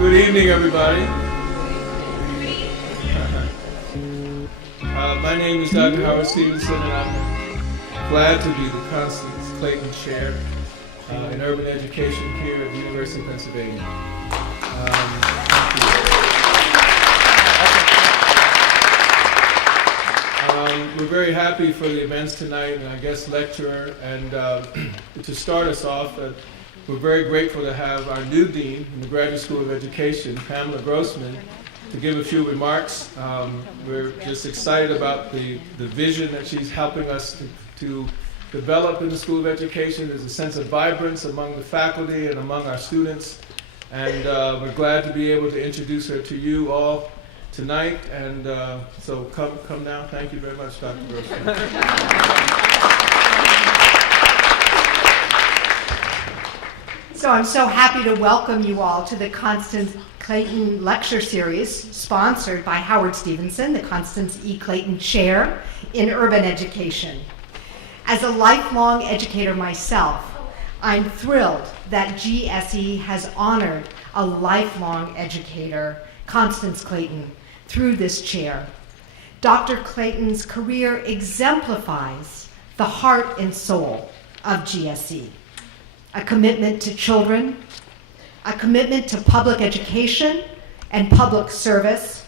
Good evening, everybody. My name is Dr. Howard Stevenson, and I'm glad to be the Constance Clayton Chair in Urban Education here at the University of Pennsylvania. We're very happy for the events tonight and our guest lecturer, and to start us off, we're very grateful to have our new dean in the Graduate School of Education, Pamela Grossman, to give a few remarks. We're just excited about the vision that she's helping us to develop in the School of Education. There's a sense of vibrance among the faculty and among our students, and we're glad to be able to introduce her to you all tonight. And so come now. Thank you very much, Dr. Grossman. So I'm so happy to welcome you all to the Constance Clayton Lecture Series, sponsored by Howard Stevenson, the Constance E. Clayton Chair in Urban Education. As a lifelong educator myself, I'm thrilled that GSE has honored a lifelong educator, Constance Clayton, through this chair. Dr. Clayton's career exemplifies the heart and soul of GSE. A commitment to children, a commitment to public education and public service,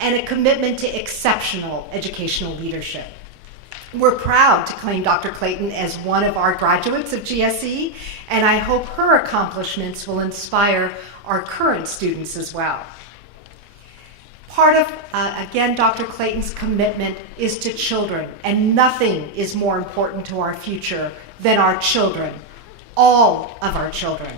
and a commitment to exceptional educational leadership. We're proud to claim Dr. Clayton as one of our graduates of GSE, and I hope her accomplishments will inspire our current students as well. Part of, again, Dr. Clayton's commitment is to children, and nothing is more important to our future than our children. All of our children.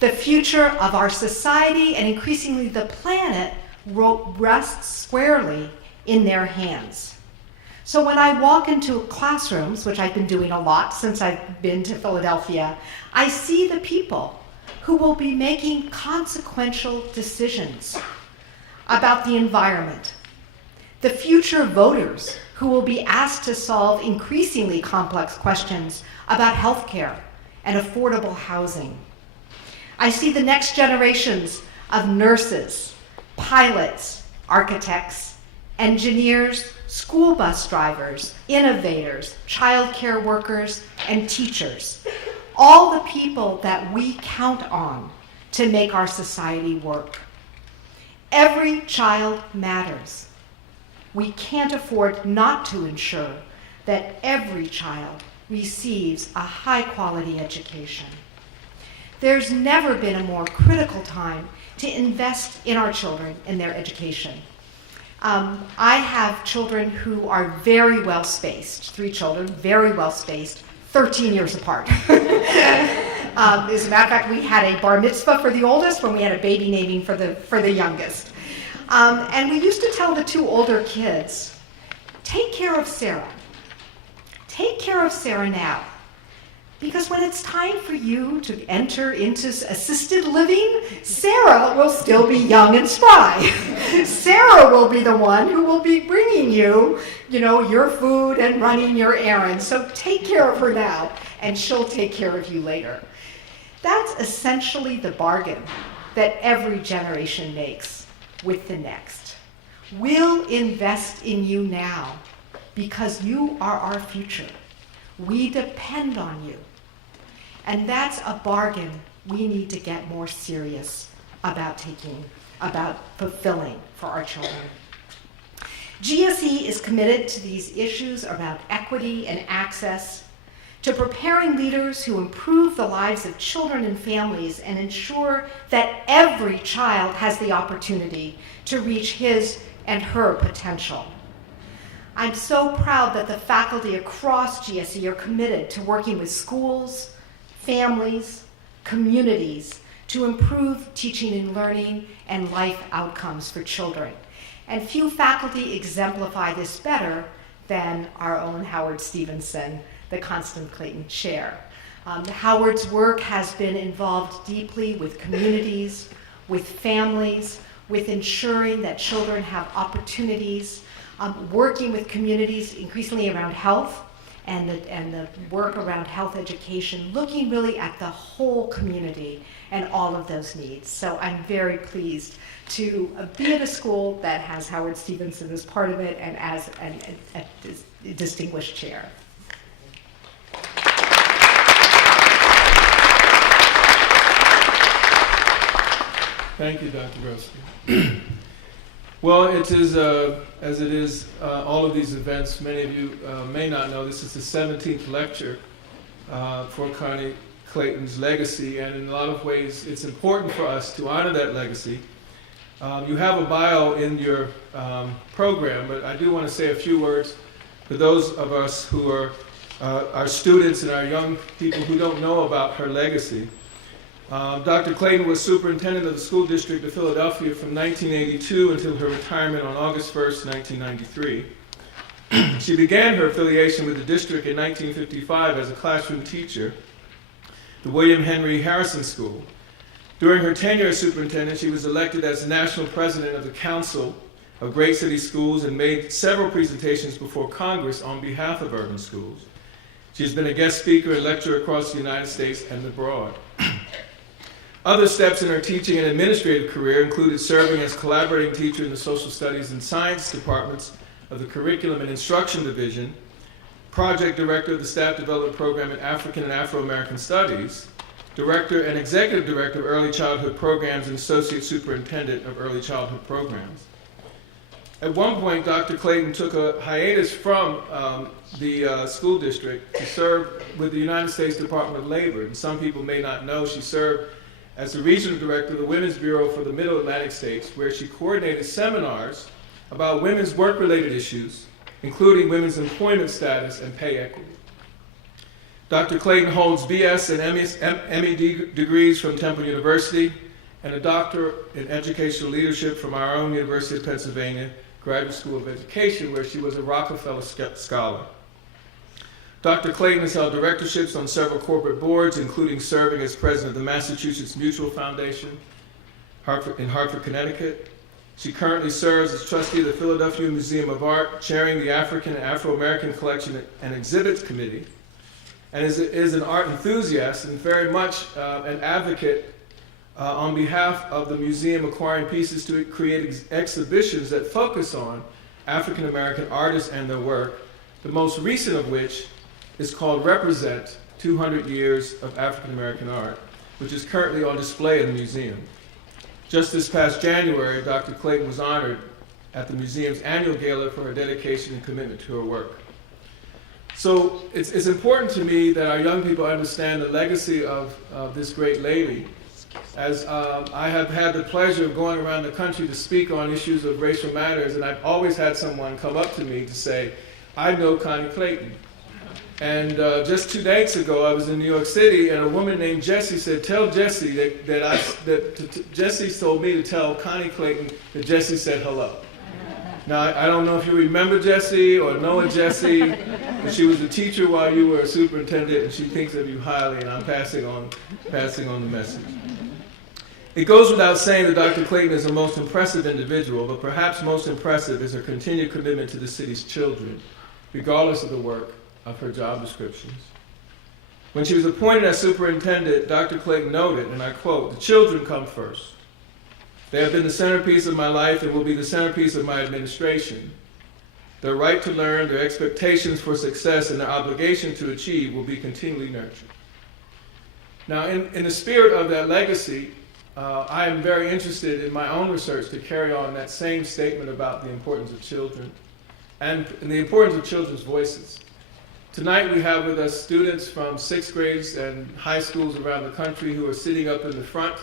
The future of our society and increasingly the planet rests squarely in their hands. So when I walk into classrooms, which I've been doing a lot since I've been to Philadelphia, I see the people who will be making consequential decisions about the environment, the future voters who will be asked to solve increasingly complex questions about healthcare and affordable housing. I see the next generations of nurses, pilots, architects, engineers, school bus drivers, innovators, childcare workers, and teachers. All the people that we count on to make our society work. Every child matters. We can't afford not to ensure that every child receives a high-quality education. There's never been a more critical time to invest in our children and their education. I have children who are very well spaced, 3 children, very well spaced, 13 years apart. As a matter of fact, we had a bar mitzvah for the oldest when we had a baby naming for the youngest. And we used to tell the 2 older kids, take care of Sarah. Take care of Sarah now, because when it's time for you to enter into assisted living, Sarah will still be young and spry. Sarah will be the one who will be bringing you, your food and running your errands. So take care of her now, and she'll take care of you later. That's essentially the bargain that every generation makes with the next. We'll invest in you now, because you are our future. We depend on you. And that's a bargain we need to get more serious about fulfilling for our children. GSE is committed to these issues about equity and access, to preparing leaders who improve the lives of children and families and ensure that every child has the opportunity to reach his and her potential. I'm so proud that the faculty across GSE are committed to working with schools, families, communities to improve teaching and learning and life outcomes for children. And few faculty exemplify this better than our own Howard Stevenson, the Constance Clayton Chair. Howard's work has been involved deeply with communities, with families, with ensuring that children have opportunities, working with communities increasingly around health and the work around health education, looking really at the whole community and all of those needs. So I'm very pleased to be at a school that has Howard Stevenson as part of it and as a distinguished chair. Thank you, Dr. Grossky. Well, it is, as it is all of these events, many of you may not know, this is the 17th lecture for Connie Clayton's legacy, and in a lot of ways it's important for us to honor that legacy. You have a bio in your program, but I do want to say a few words for those of us who are our students and our young people who don't know about her legacy. Dr. Clayton was superintendent of the school district of Philadelphia from 1982 until her retirement on August 1st, 1993. She began her affiliation with the district in 1955 as a classroom teacher, the William Henry Harrison School. During her tenure as superintendent, she was elected as the national president of the Council of Great City Schools and made several presentations before Congress on behalf of urban schools. She has been a guest speaker and lecturer across the United States and abroad. Other steps in her teaching and administrative career included serving as collaborating teacher in the social studies and science departments of the Curriculum and Instruction Division, project director of the Staff Development Program in African and Afro-American Studies, director and executive director of Early Childhood Programs and associate superintendent of Early Childhood Programs. At one point, Dr. Clayton took a hiatus from the school district to serve with the United States Department of Labor. And some people may not know she served as the regional director of the Women's Bureau for the Middle Atlantic States, where she coordinated seminars about women's work-related issues, including women's employment status and pay equity. Dr. Clayton holds BS and MED degrees from Temple University and a doctorate in educational leadership from our own University of Pennsylvania Graduate School of Education, where she was a Rockefeller Scholar. Dr. Clayton has held directorships on several corporate boards, including serving as president of the Massachusetts Mutual Foundation in Hartford, Connecticut. She currently serves as trustee of the Philadelphia Museum of Art, chairing the African and Afro-American Collection and Exhibits Committee, and is an art enthusiast and very much an advocate on behalf of the museum, acquiring pieces to create exhibitions that focus on African-American artists and their work, the most recent of which is called Represent, 200 Years of African-American Art, which is currently on display in the museum. Just this past January, Dr. Clayton was honored at the museum's annual gala for her dedication and commitment to her work. So it's important to me that our young people understand the legacy of this great lady, as I have had the pleasure of going around the country to speak on issues of racial matters, and I've always had someone come up to me to say, I know Connie Clayton. And just 2 days ago, I was in New York City, and a woman named Jessie said, tell Jessie that Jessie told me to tell Connie Clayton that Jessie said hello. Now, I don't know if you remember Jessie or know a Jessie, but she was a teacher while you were a superintendent, and she thinks of you highly, and I'm passing on the message. It goes without saying that Dr. Clayton is a most impressive individual, but perhaps most impressive is her continued commitment to the city's children, regardless of the work of her job descriptions. When she was appointed as superintendent, Dr. Clayton noted, and I quote, "The children come first. They have been the centerpiece of my life and will be the centerpiece of my administration. Their right to learn, their expectations for success, and their obligation to achieve will be continually nurtured." Now, in the spirit of that legacy, I am very interested in my own research to carry on that same statement about the importance of children and the importance of children's voices. Tonight we have with us students from 6th grades and high schools around the country who are sitting up in the front.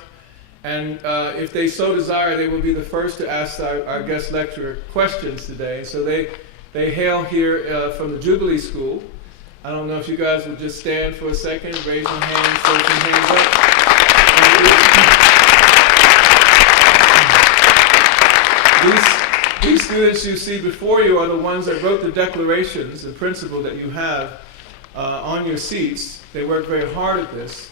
And if they so desire, they will be the first to ask our guest lecturer questions today. So they hail here from the Jubilee School. I don't know if you guys would just stand for a second, raise your hands, throw some hands up. These students you see before you are the ones that wrote the declarations and principle that you have on your seats. They worked very hard at this.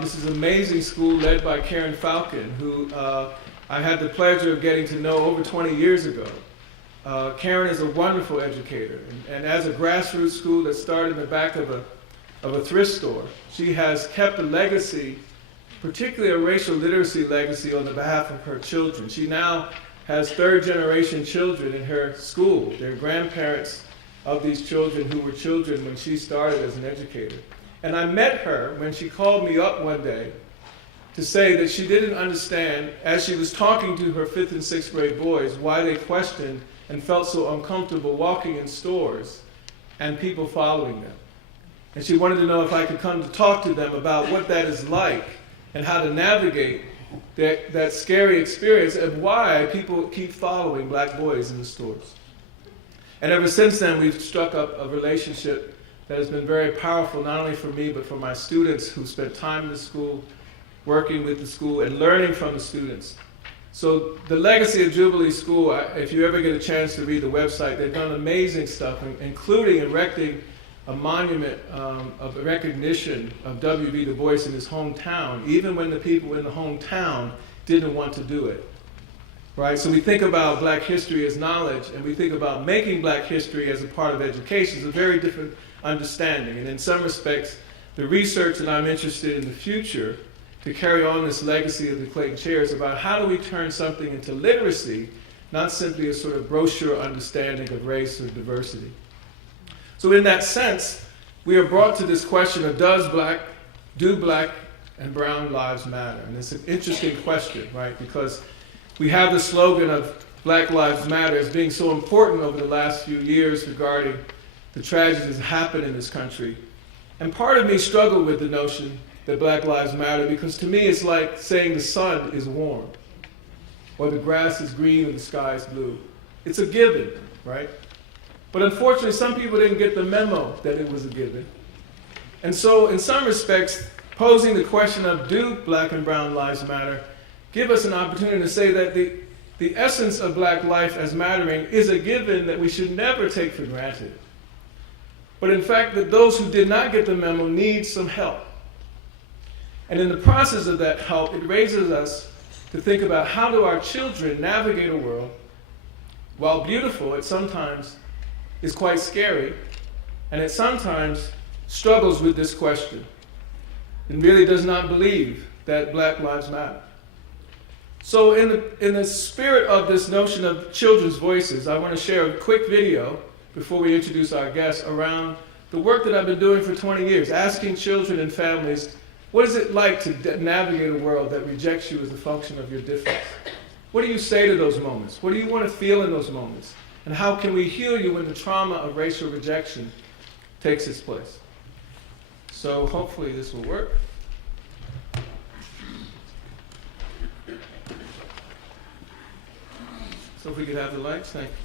This is an amazing school led by Karen Falcon, who I had the pleasure of getting to know over 20 years ago. Karen is a wonderful educator, and as a grassroots school that started in the back of a thrift store, she has kept a legacy, particularly a racial literacy legacy, on the behalf of her children. She now has third-generation children in her school. They're grandparents of these children who were children when she started as an educator. And I met her when she called me up one day to say that she didn't understand, as she was talking to her 5th and 6th grade boys, why they questioned and felt so uncomfortable walking in stores and people following them. And she wanted to know if I could come to talk to them about what that is like and how to navigate that scary experience of why people keep following black boys in the stores. And ever since then, we've struck up a relationship that has been very powerful, not only for me, but for my students who spent time in the school, working with the school, and learning from the students. So the legacy of Jubilee School, if you ever get a chance to read the website, they've done amazing stuff, including erecting a monument of recognition of W.B. Du Bois in his hometown, even when the people in the hometown didn't want to do it. Right? So we think about black history as knowledge, and we think about making black history as a part of education. It's a very different understanding. And in some respects, the research that I'm interested in the future to carry on this legacy of the Clayton Chair is about how do we turn something into literacy, not simply a sort of brochure understanding of race or diversity. So in that sense, we are brought to this question of do black and brown lives matter? And it's an interesting question, right? Because we have the slogan of Black Lives Matter as being so important over the last few years regarding the tragedies that happen in this country. And part of me struggled with the notion that Black Lives Matter, because to me it's like saying the sun is warm, or the grass is green and the sky is blue. It's a given, right? But unfortunately, some people didn't get the memo that it was a given. And so in some respects, posing the question of do black and brown lives matter, give us an opportunity to say that the essence of black life as mattering is a given that we should never take for granted. But in fact, that those who did not get the memo need some help. And in the process of that help, it raises us to think about how do our children navigate a world, while beautiful, it sometimes is quite scary, and it sometimes struggles with this question and really does not believe that black lives matter. So in the spirit of this notion of children's voices, I want to share a quick video before we introduce our guests around the work that I've been doing for 20 years, asking children and families, what is it like to navigate a world that rejects you as a function of your difference? What do you say to those moments? What do you want to feel in those moments? And how can we heal you when the trauma of racial rejection takes its place? So hopefully this will work. So if we could have the lights, thank you.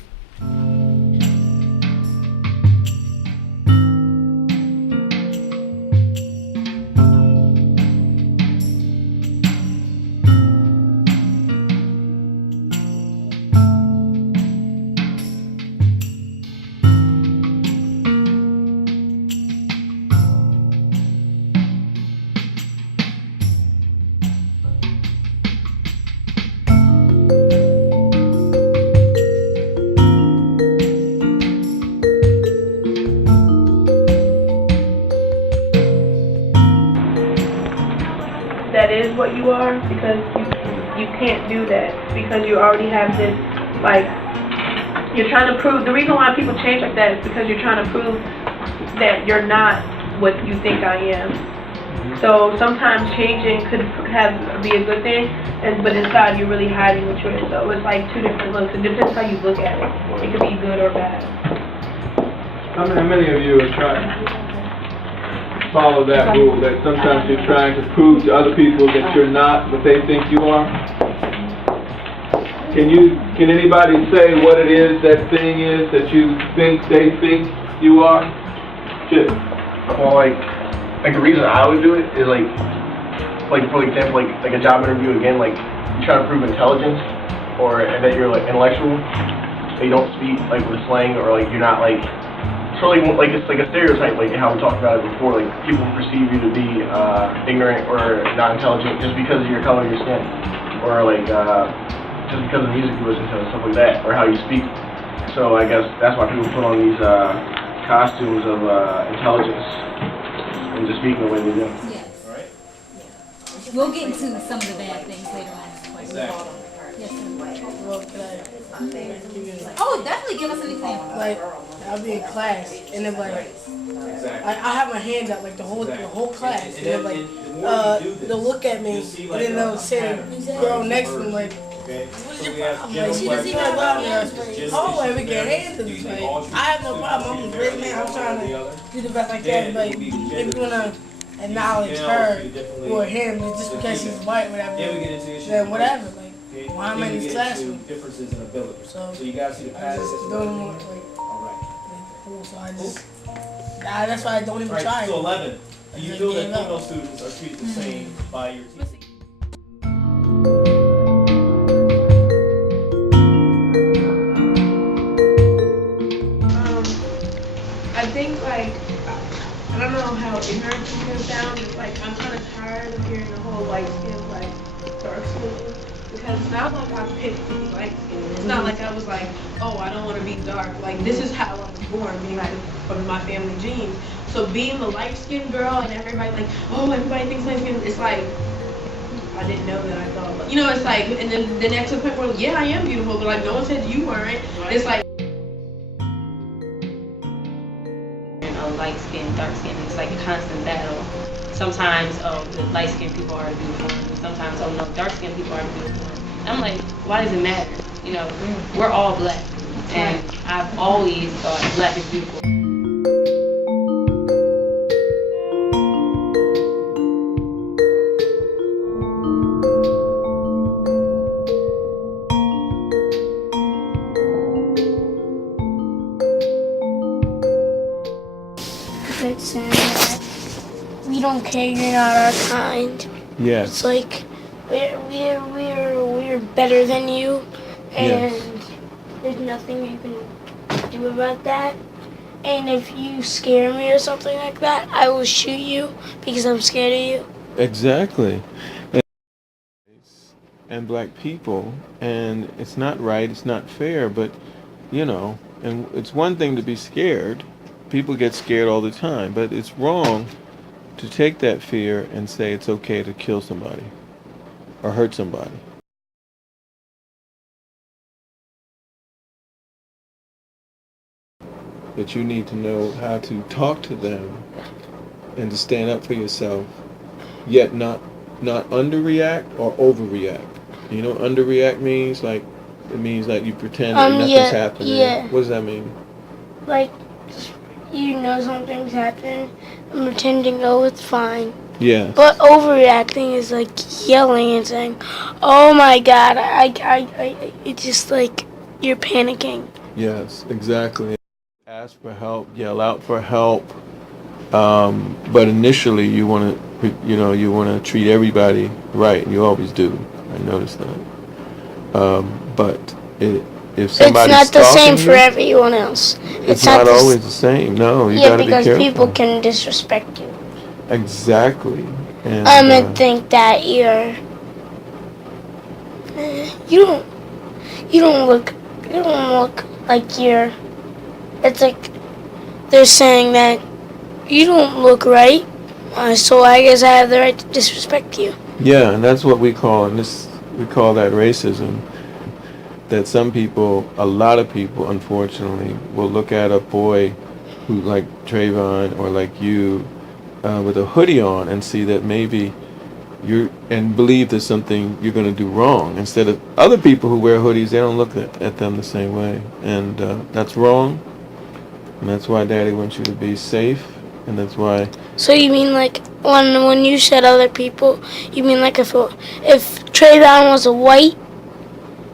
That is what you are, because you can't do that, because you already have this, like, you're trying to prove, the reason why people change like that is because you're trying to prove that you're not what you think I am. So sometimes changing could be a good thing, but inside you're really hiding what you are. So it's like two different looks. It depends how you look at it. It could be good or bad. How many of you are trying to follow that rule, that sometimes you're trying to prove to other people that you're not what they think you are? Can anybody say what it is, that thing is that you think they think you are? Shit. Well, like the reason I would do it is like for example, like a job interview again, like you try to prove intelligence and that you're like intellectual, that you don't speak like with slang, or like you're not like. So like it's like a stereotype, like how we talked about it before, like people perceive you to be ignorant or not intelligent just because of your color of your skin, or like just because of the music you listen to and stuff like that, or how you speak. So I guess that's why people put on these costumes of intelligence and just speak the way they do. Yes. We'll get into some of the bad things later on. Exactly. Yes, sir. Well, can I give you Oh, definitely give us an example. like I'll be in class and then like I have my hand up like the whole class and then like they'll look at me and then they'll say to the girl next to them like what's your problem? Like she doesn't even love me. Oh, like we get hands and like I have no problem. I'm a great man. I'm trying to do the best I can. But if you wanna acknowledge her or him just because she's white, whatever, then whatever. Like why am I in this classroom? Differences in ability. So you gotta see the I past. just don't even like. So I just, that's why I don't even try. So 11. Do you feel that gave up. female students are treated the same by your teacher? I think like I don't know how ignorant you can sound. It's like I'm kind of tired of hearing the whole light skin, like dark skin, because it's not like I picked to be light skinned. It's not like I was like, oh, I don't want to be dark. Like this is how I was born, being like from my family genes. So being the light skinned girl and everybody like, oh, everybody thinks light skin. It's like I didn't know that I thought, you know, it's like, and then the next point where yeah, I am beautiful, but like no one said you weren't. It's like. Light skin, dark skin, it's like a constant battle. Sometimes, the light skinned people are the beautiful ones, and sometimes, no, dark skinned people are the beautiful ones. I'm like, why does it matter? You know, we're all black, and I've always thought black is beautiful. Like saying that we don't care, you're not our kind. Yes. It's like we're better than you, and there's nothing you can do about that. And if you scare me or something like that, I will shoot you because I'm scared of you. Exactly. And black people, and it's not right, it's not fair, but you know, and it's one thing to be scared. People get scared all the time, but it's wrong to take that fear and say it's okay to kill somebody or hurt somebody. But you need to know how to talk to them and to stand up for yourself, yet not underreact or overreact. You know, underreact means like it means like you pretend that nothing's happening. Yeah. What does that mean? Like, you know something's happened, I'm pretending, oh, it's fine. Yeah. But overreacting is like yelling and saying, oh my God, it's just like you're panicking. Yes, exactly. Ask for help, yell out for help. But initially you want to treat everybody right. You always do. I noticed that. But if somebody's it's not the same stalking for you, everyone else. it's not always the same. No, you gotta be careful. Yeah, because people can disrespect you. Exactly. And And think that you don't look like you're. It's like they're saying that you don't look right, so I guess I have the right to disrespect you. yeah, and that's what we call that racism. That some people, a lot of people, unfortunately, will look at a boy who like Trayvon or like you with a hoodie on and see that maybe and believe there's something you're going to do wrong. Instead of other people who wear hoodies, they don't look at them the same way. And that's wrong. And that's why Daddy wants you to be safe. And that's why... So you mean like when you said other people, you mean like if Trayvon was a white,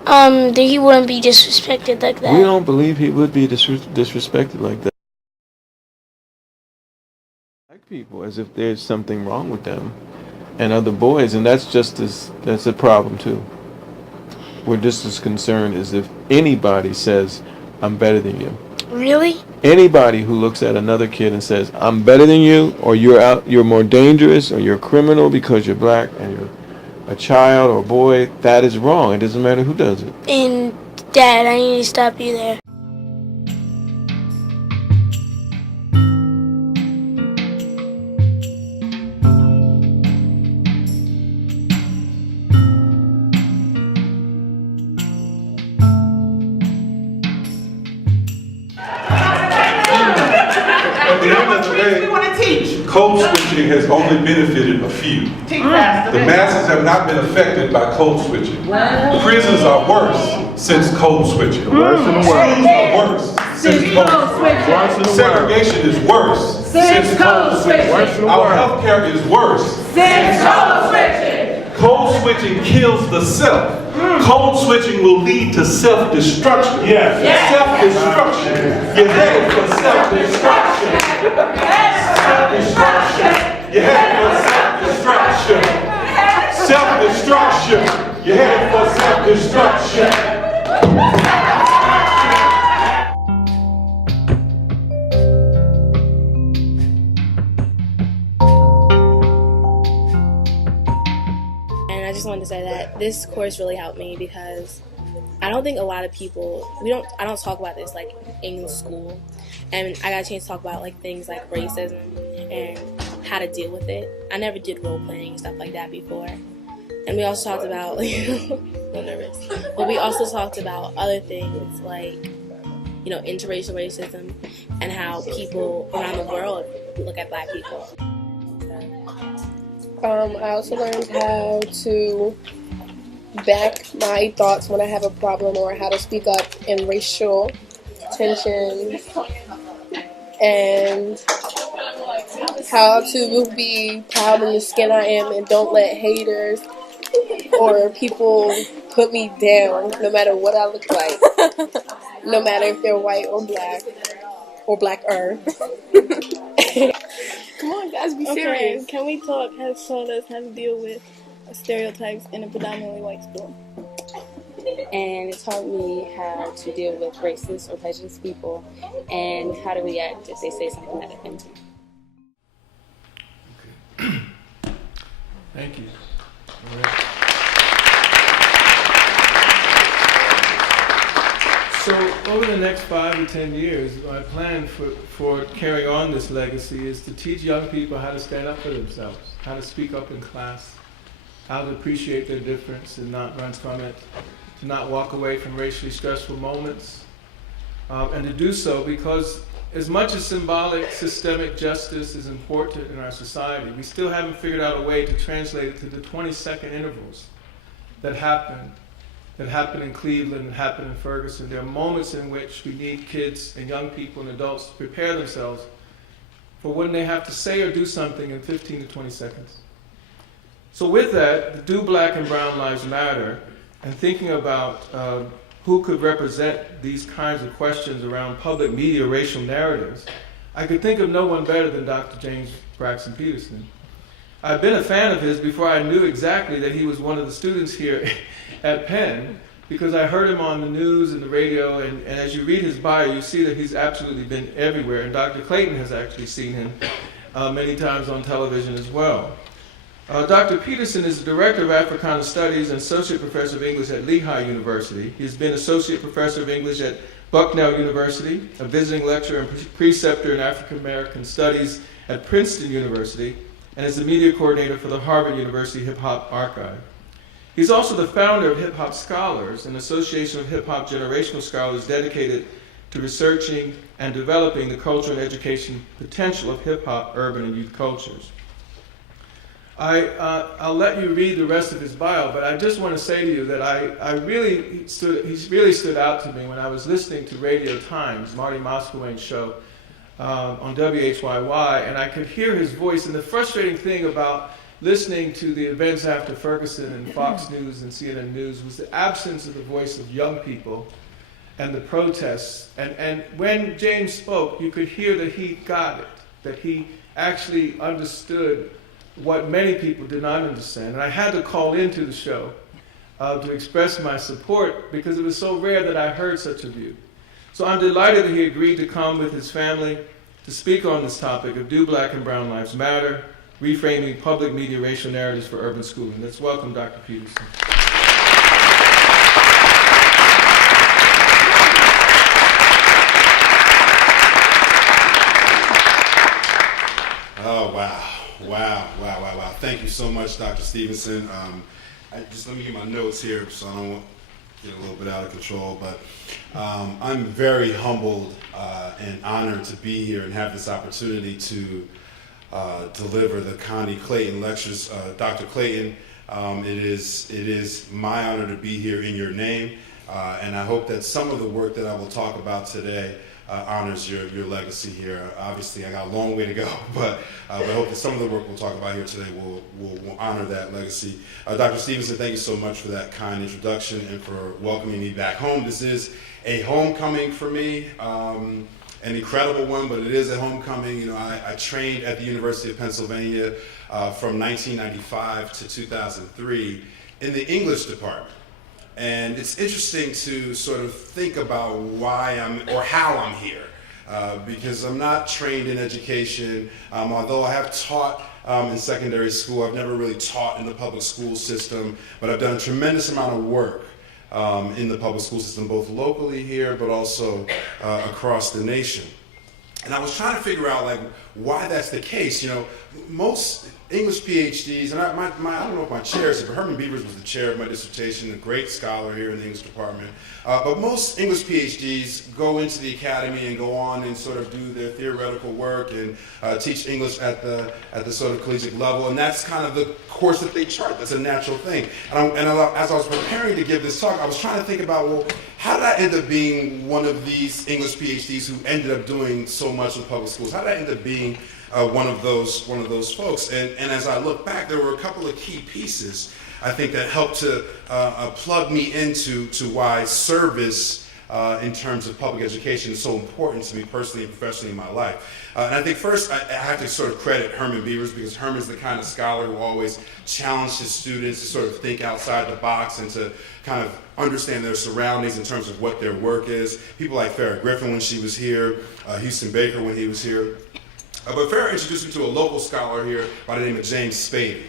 that he wouldn't be disrespected like that? We don't believe he would be disrespected like that. Like people, as if there's something wrong with them and other boys, and that's a problem too. We're just as concerned as if anybody says, I'm better than you. Really? Anybody who looks at another kid and says, I'm better than you, or you're more dangerous, or you're a criminal because you're black and you're a child or boy, that is wrong. It doesn't matter who does it. And Dad, I need to stop you there. want to teach? Code switching has only benefited a few. Teach faster. The masses have not been affected by code switching. Prisons are worse since code switching. Worse in the world. Schools are worse since code switching. Worse in the world. Segregation is worse since code switching. Our healthcare is worse Since code switching. Code switching kills the self. Code switching will lead to self-destruction. Yes. Self-destruction. You're headed for self-destruction. Self-destruction. You're headed for self-destruction. Self-destruction. You're headed for self-destruction. I just wanted to say that this course really helped me because I don't think a lot of people, I don't talk about this like in school, and I got a chance to talk about like things like racism and how to deal with it. I never did role playing and stuff like that before, and we also talked about a little nervous, but we also talked about other things like interracial racism and how people around the world look at Black people. I also learned how to back my thoughts when I have a problem or how to speak up in racial tensions and how to be proud in the skin I am and don't let haters or people put me down no matter what I look like, no matter if they're white or blacker. Come on, guys, be serious. Can we talk? Has taught us how to deal with stereotypes in a predominantly white school. And it taught me how to deal with racist or prejudiced people and how to react if they say something that offends me. Okay. Thank you. All right. So over the next 5 to 10 years, my plan for carrying on this legacy is to teach young people how to stand up for themselves, how to speak up in class, how to appreciate their difference and not run from it, to not walk away from racially stressful moments, and to do so because as much as symbolic systemic justice is important in our society, we still haven't figured out a way to translate it to the 20-second intervals that happen in Cleveland and happen in Ferguson. There are moments in which we need kids and young people and adults to prepare themselves for when they have to say or do something in 15 to 20 seconds. So with that, the Do Black and Brown Lives Matter, and thinking about who could represent these kinds of questions around public media racial narratives, I could think of no one better than Dr. James Braxton Peterson. I've been a fan of his before I knew exactly that he was one of the students here at Penn, because I heard him on the news and the radio, and as you read his bio, you see that he's absolutely been everywhere, and Dr. Clayton has actually seen him many times on television as well. Dr. Peterson is the Director of Africana Studies and Associate Professor of English at Lehigh University. He's been Associate Professor of English at Bucknell University, a visiting lecturer and preceptor in African American Studies at Princeton University, and is the media coordinator for the Harvard University Hip Hop Archive. He's also the founder of Hip Hop Scholars, an association of hip hop generational scholars dedicated to researching and developing the cultural and education potential of hip hop, urban, and youth cultures. I'll let you read the rest of his bio, but I just want to say to you that he's really stood out to me when I was listening to Radio Times, Marty Moskoway's show on WHYY, and I could hear his voice. And the frustrating thing about listening to the events after Ferguson and Fox News and CNN News was the absence of the voice of young people and the protests. And when James spoke, you could hear that he got it, that he actually understood what many people did not understand. And I had to call into the show to express my support because it was so rare that I heard such a view. So I'm delighted that he agreed to come with his family to speak on this topic of Do Black and Brown Lives Matter, Reframing Public Media Racial Narratives for Urban Schooling. Let's welcome Dr. Peterson. Oh, wow. Wow. Thank you so much, Dr. Stevenson. Let me get my notes here so I don't get a little bit out of control, but I'm very humbled and honored to be here and have this opportunity to deliver the Connie Clayton lectures. Dr. Clayton, it is my honor to be here in your name, and I hope that some of the work that I will talk about today honors your legacy here. Obviously, I got a long way to go, but I hope that some of the work we'll talk about here today will honor that legacy. Dr. Stevenson, thank you so much for that kind introduction and for welcoming me back home. This is a homecoming for me, an incredible one, but it is a homecoming. You know, I trained at the University of Pennsylvania from 1995 to 2003 in the English department. And it's interesting to sort of think about why or how I'm here, because I'm not trained in education. Although I have taught in secondary school, I've never really taught in the public school system, but I've done a tremendous amount of work in the public school system, both locally here, but also across the nation. And I was trying to figure out, like, why that's the case. You know, most English PhDs, and I don't know if my chair is, but Herman Beavers was the chair of my dissertation, a great scholar here in the English department. But most English PhDs go into the academy and go on and sort of do their theoretical work and teach English at the sort of collegiate level, and that's kind of the course that they chart. That's a natural thing. And as I was preparing to give this talk, I was trying to think about, well, how did I end up being one of these English PhDs who ended up doing so much in public schools? How did I end up being one of those folks? And as I look back, there were a couple of key pieces, I think, that helped to plug me into why service in terms of public education is so important to me personally and professionally in my life. And I think first I have to sort of credit Herman Beavers, because Herman's the kind of scholar who always challenged his students to sort of think outside the box and to kind of understand their surroundings in terms of what their work is. People like Farrah Griffin when she was here, Houston Baker when he was here. But Farrah introduced me to a local scholar here by the name of James Spady.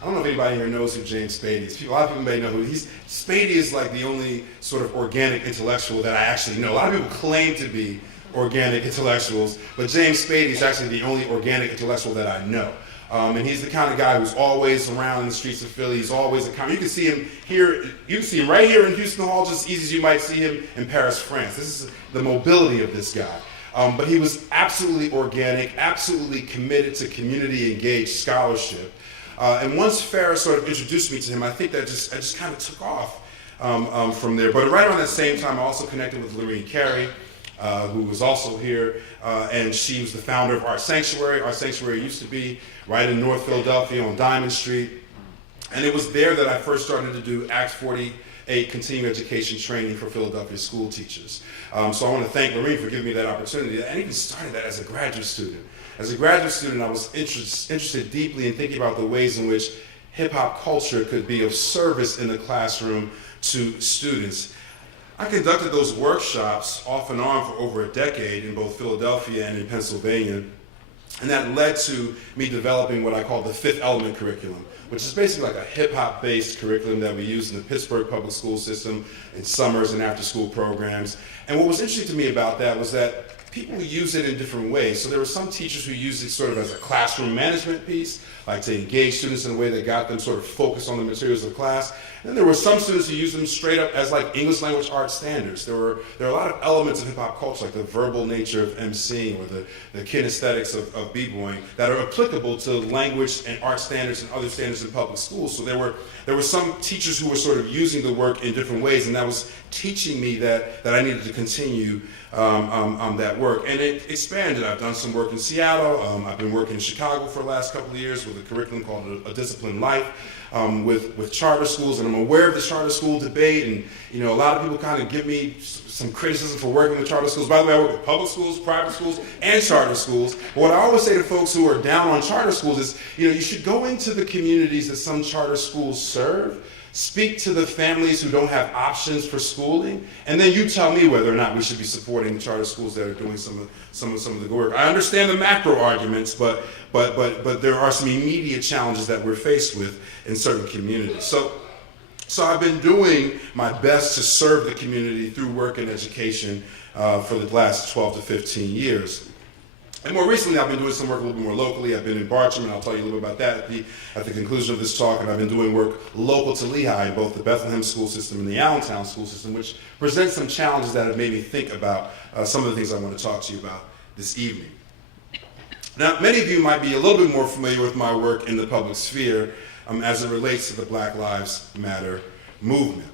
I don't know if anybody here knows who James Spady is. A lot of people may know who he is. Spady is like the only sort of organic intellectual that I actually know. A lot of people claim to be organic intellectuals, but James Spady is actually the only organic intellectual that I know. And he's the kind of guy who's always around in the streets of Philly. He's always you can see him here, you can see him right here in Houston Hall just as easy as you might see him in Paris, France. This is the mobility of this guy. But he was absolutely organic, absolutely committed to community engaged scholarship. And once Farrah sort of introduced me to him, I think that I just kind of took off from there. But right around that same time, I also connected with Lorene Carey, who was also here, and she was the founder of Art Sanctuary. Art Sanctuary used to be right in North Philadelphia on Diamond Street. And it was there that I first started to do Act 48 continuing education training for Philadelphia school teachers. So I want to thank Lorene for giving me that opportunity. I even started that as a graduate student. As a graduate student, I was interested deeply in thinking about the ways in which hip-hop culture could be of service in the classroom to students. I conducted those workshops off and on for over a decade in both Philadelphia and in Pennsylvania, and that led to me developing what I call the Fifth Element curriculum, which is basically like a hip-hop based curriculum that we use in the Pittsburgh public school system in summers and after-school programs. And what was interesting to me about that was that people use it in different ways. So there were some teachers who used it sort of as a classroom management piece, like to engage students in a way that got them sort of focused on the materials of class. And then there were some students who used them straight up as like English language art standards. There are a lot of elements of hip hop culture, like the verbal nature of emceeing or the kinesthetics of b-boying that are applicable to language and art standards and other standards in public schools. So there were some teachers who were sort of using the work in different ways, and that was teaching me that I needed to continue that work. And it expanded. I've done some work in Seattle. I've been working in Chicago for the last couple of years with a curriculum called A Disciplined Life with charter schools, and I'm aware of the charter school debate, and a lot of people kind of give me some criticism for working with charter schools. By the way, I work with public schools, private schools, and charter schools. But what I always say to folks who are down on charter schools is, you should go into the communities that some charter schools serve, speak to the families who don't have options for schooling, and then you tell me whether or not we should be supporting the charter schools that are doing some of the work. I understand the macro arguments, but there are some immediate challenges that we're faced with in certain communities. So I've been doing my best to serve the community through work and education for the last 12 to 15 years. And more recently, I've been doing some work a little bit more locally. I've been in Bartram, and I'll tell you a little bit about that at the conclusion of this talk. And I've been doing work local to Lehigh, both the Bethlehem school system and the Allentown school system, which presents some challenges that have made me think about some of the things I want to talk to you about this evening. Now, many of you might be a little bit more familiar with my work in the public sphere as it relates to the Black Lives Matter movement.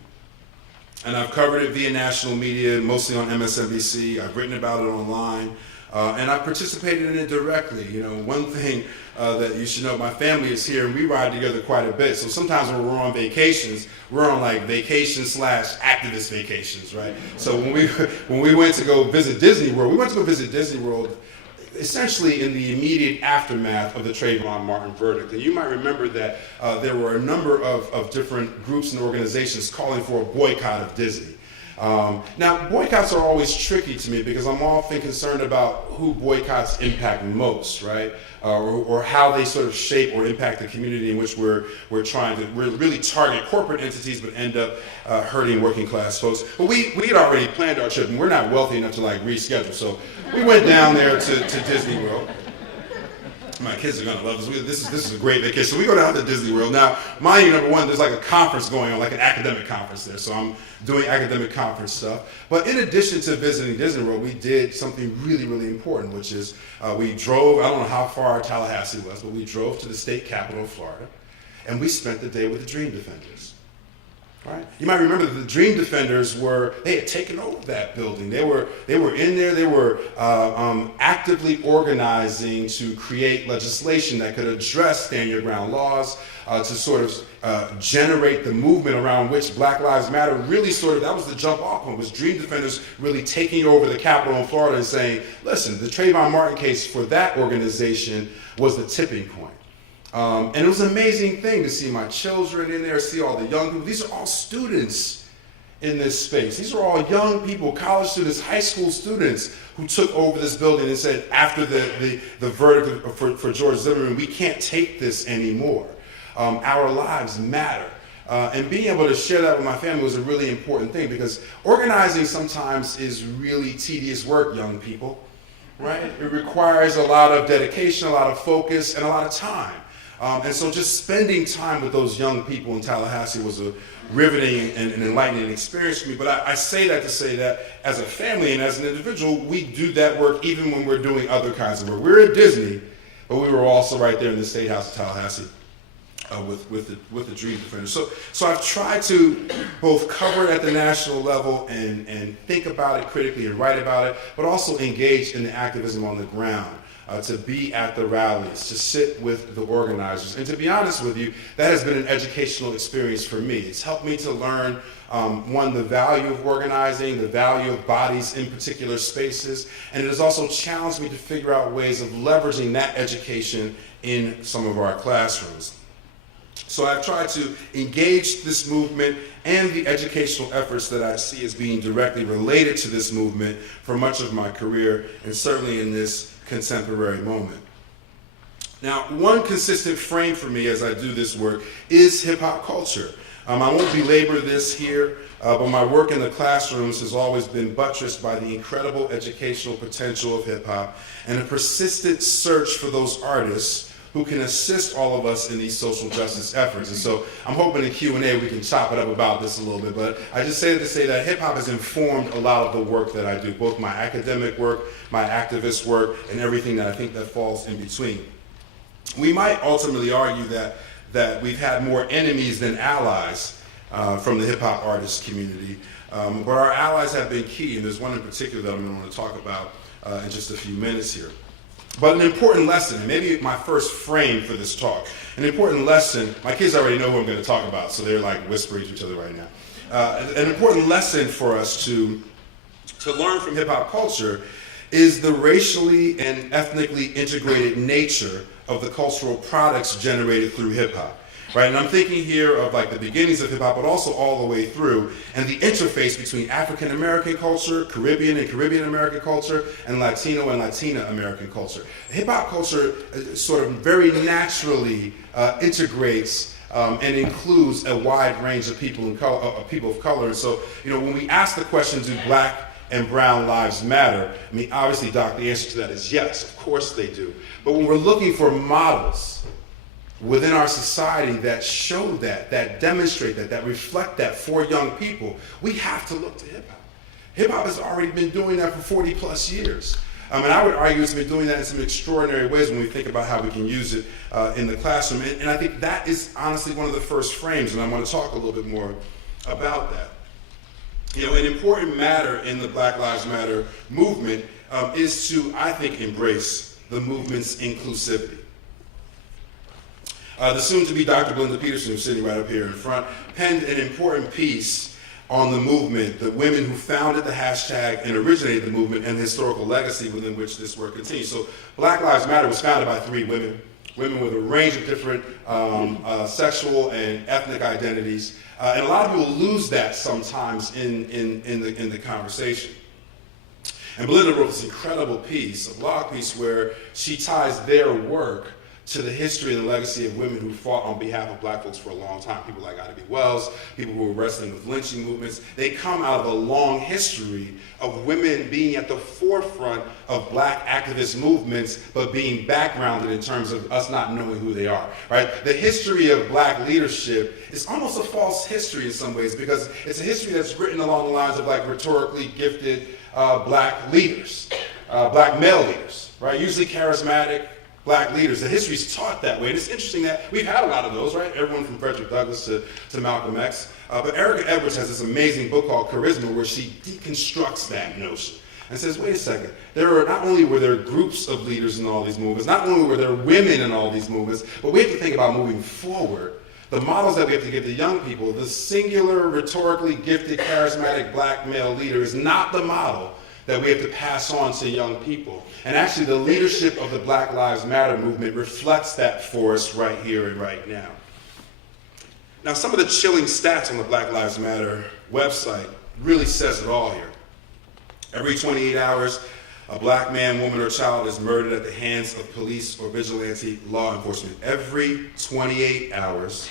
And I've covered it via national media, mostly on MSNBC. I've written about it online, and I've participated in it directly. You know, one thing that you should know, my family is here, and we ride together quite a bit. So sometimes when we're on vacations, we're on like vacation/activist vacations, right? So when we went to go visit Disney World, we went to go visit Disney World essentially in the immediate aftermath of the Trayvon Martin verdict. And you might remember that there were a number of different groups and organizations calling for a boycott of Disney. Now, boycotts are always tricky to me because I'm often concerned about who boycotts impact most, right? Or how they sort of shape or impact the community in which we're really target corporate entities but end up hurting working class folks. But we had already planned our trip, and we're not wealthy enough to like reschedule. So we went down there to Disney World. My kids are gonna love this. This is a great vacation. So we go down to Disney World. Now, mind you, number one, there's like a conference going on, like an academic conference there. So I'm doing academic conference stuff. But in addition to visiting Disney World, we did something really, really important, which is we drove, I don't know how far Tallahassee was, but we drove to the state capital of Florida, and we spent the day with the Dream Defenders. Right? You might remember that the Dream Defenders they had taken over that building. They were in there, they were actively organizing to create legislation that could address stand your ground laws, to sort of generate the movement around which Black Lives Matter really that was the jump off point, was Dream Defenders really taking over the Capitol in Florida and saying, listen, the Trayvon Martin case for that organization was the tipping point. And it was an amazing thing to see my children in there, see all the young people. These are all students in this space. These are all young people, college students, high school students who took over this building and said, after the verdict for George Zimmerman, we can't take this anymore. Our lives matter. And being able to share that with my family was a really important thing, because organizing sometimes is really tedious work, young people, right? It requires a lot of dedication, a lot of focus, and a lot of time. And so just spending time with those young people in Tallahassee was a riveting and enlightening experience for me. But I say that to say that as a family and as an individual, we do that work even when we're doing other kinds of work. We're at Disney, but we were also right there in the State House of Tallahassee with the Dream Defenders. So I've tried to both cover it at the national level and think about it critically and write about it, but also engage in the activism on the ground. To be at the rallies, to sit with the organizers. And to be honest with you, that has been an educational experience for me. It's helped me to learn, one, the value of organizing, the value of bodies in particular spaces, and it has also challenged me to figure out ways of leveraging that education in some of our classrooms. So I've tried to engage this movement and the educational efforts that I see as being directly related to this movement for much of my career, and certainly in this contemporary moment. Now, one consistent frame for me as I do this work is hip-hop culture. I won't belabor this here, but my work in the classrooms has always been buttressed by the incredible educational potential of hip-hop and a persistent search for those artists who can assist all of us in these social justice efforts. And so I'm hoping in Q&A we can chop it up about this a little bit, but I just say to say that hip-hop has informed a lot of the work that I do, both my academic work, my activist work, and everything that I think that falls in between. We might ultimately argue that we've had more enemies than allies from the hip-hop artist community, but our allies have been key, and there's one in particular that I'm going to talk about in just a few minutes here. But an important lesson, and maybe my first frame for this talk, an important lesson, my kids already know who I'm going to talk about, so they're like whispering to each other right now. An important lesson for us to learn from hip-hop culture is the racially and ethnically integrated nature of the cultural products generated through hip-hop. Right, and I'm thinking here of like the beginnings of hip-hop, but also all the way through, and the interface between African-American culture, Caribbean and Caribbean-American culture, and Latino and Latina-American culture. Hip-hop culture sort of very naturally integrates and includes a wide range of people of color. And so, you know, when we ask the question, do Black and brown lives matter? I mean, obviously, Doc, the answer to that is yes, of course they do. But when we're looking for models within our society that show that demonstrate that reflect that for young people, we have to look to hip-hop. Hip-hop has already been doing that for 40 plus years. And I would argue it's been doing that in some extraordinary ways when we think about how we can use it in the classroom. And I think that is honestly one of the first frames, and I want to talk a little bit more about that. You know, an important matter in the Black Lives Matter movement is to, I think, embrace the movement's inclusivity. The soon-to-be Dr. Belinda Peterson, who's sitting right up here in front, penned an important piece on the movement, the women who founded the hashtag and originated the movement, and the historical legacy within which this work continues. So Black Lives Matter was founded by 3 women with a range of different sexual and ethnic identities. And a lot of people lose that sometimes in the conversation. And Belinda wrote this incredible piece, a blog piece, where she ties their work to the history and the legacy of women who fought on behalf of black folks for a long time. People like Ida B. Wells, people who were wrestling with lynching movements. They come out of a long history of women being at the forefront of black activist movements, but being backgrounded in terms of us not knowing who they are, right? The history of black leadership is almost a false history in some ways, because it's a history that's written along the lines of like rhetorically gifted black leaders, black male leaders, right? Usually charismatic, black leaders. The history's taught that way. And it's interesting that we've had a lot of those, right? Everyone from Frederick Douglass to Malcolm X. But Erica Edwards has this amazing book called Charisma, where she deconstructs that notion and says, wait a second, not only were there groups of leaders in all these movements, not only were there women in all these movements, but we have to think about moving forward. The models that we have to give to young people, the singular, rhetorically gifted, charismatic black male leader is not the model that we have to pass on to young people. And actually the leadership of the Black Lives Matter movement reflects that for us right here and right now. Now, some of the chilling stats on the Black Lives Matter website really says it all here. Every 28 hours, a black man, woman, or child is murdered at the hands of police or vigilante law enforcement. Every 28 hours,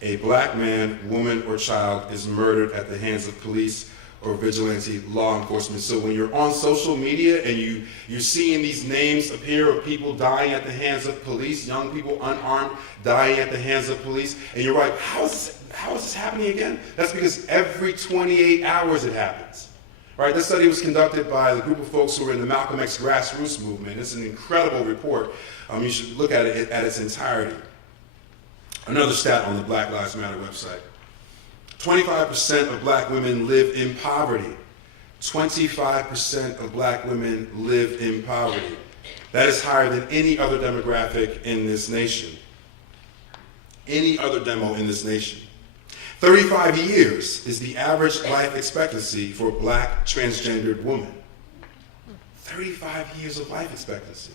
a black man, woman, or child is murdered at the hands of police or vigilante law enforcement. So when you're on social media and you're seeing these names appear of people dying at the hands of police, young people unarmed dying at the hands of police, and you're like, how is this happening again? That's because every 28 hours it happens. Right? This study was conducted by the group of folks who were in the Malcolm X grassroots movement. It's an incredible report. You should look at it at its entirety. Another stat on the Black Lives Matter website. 25% of black women live in poverty. 25% of black women live in poverty. That is higher than any other demographic in this nation. Any other demo in this nation. 35 years is the average life expectancy for a black transgendered woman. 35 years of life expectancy.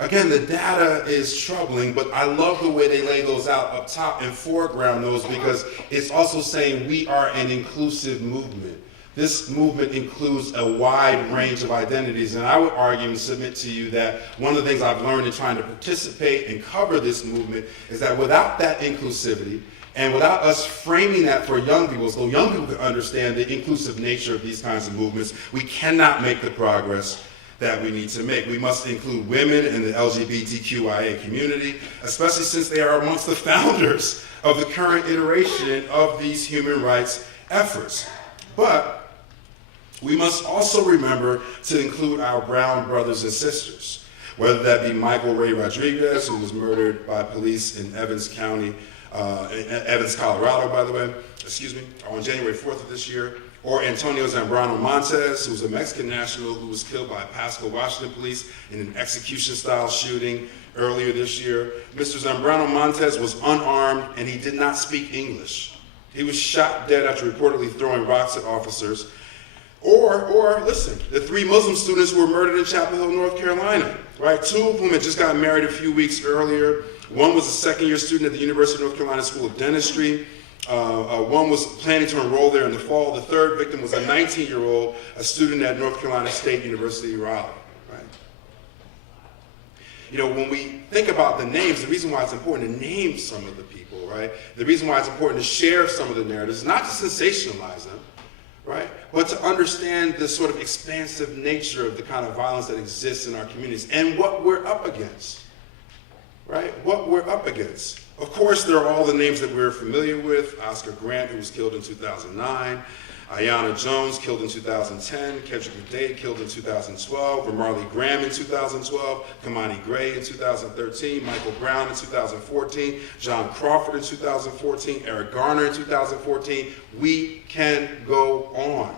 Again, the data is troubling, but I love the way they lay those out up top and foreground those, because it's also saying we are an inclusive movement. This movement includes a wide range of identities, and I would argue and submit to you that one of the things I've learned in trying to participate and cover this movement is that without that inclusivity, and without us framing that for young people, so young people can understand the inclusive nature of these kinds of movements, we cannot make the progress that we need to make. We must include women in the LGBTQIA community, especially since they are amongst the founders of the current iteration of these human rights efforts. But we must also remember to include our brown brothers and sisters, whether that be Michael Ray Rodriguez, who was murdered by police in Evans County, Evans, Colorado, by the way, on January 4th of this year, or Antonio Zambrano Montes, who was a Mexican national who was killed by Pasco, Washington police in an execution-style shooting earlier this year. Mr. Zambrano Montes was unarmed and he did not speak English. He was shot dead after reportedly throwing rocks at officers. Or listen, the 3 Muslim students who were murdered in Chapel Hill, North Carolina, right? 2 of whom had just got married a few weeks earlier. One was a second-year student at the University of North Carolina School of Dentistry. One was planning to enroll there in the fall. The third victim was a 19-year-old, a student at North Carolina State University, Raleigh. Right? You know, when we think about the names, the reason why it's important to name some of the people, right? The reason why it's important to share some of the narratives is not to sensationalize them, right? But to understand the sort of expansive nature of the kind of violence that exists in our communities and what we're up against, right? What we're up against. Of course, there are all the names that we're familiar with. Oscar Grant, who was killed in 2009. Ayanna Jones, killed in 2010. Kendrick McDade, killed in 2012. Ramarley Graham in 2012. Kamani Gray in 2013. Michael Brown in 2014. John Crawford in 2014. Eric Garner in 2014. We can go on.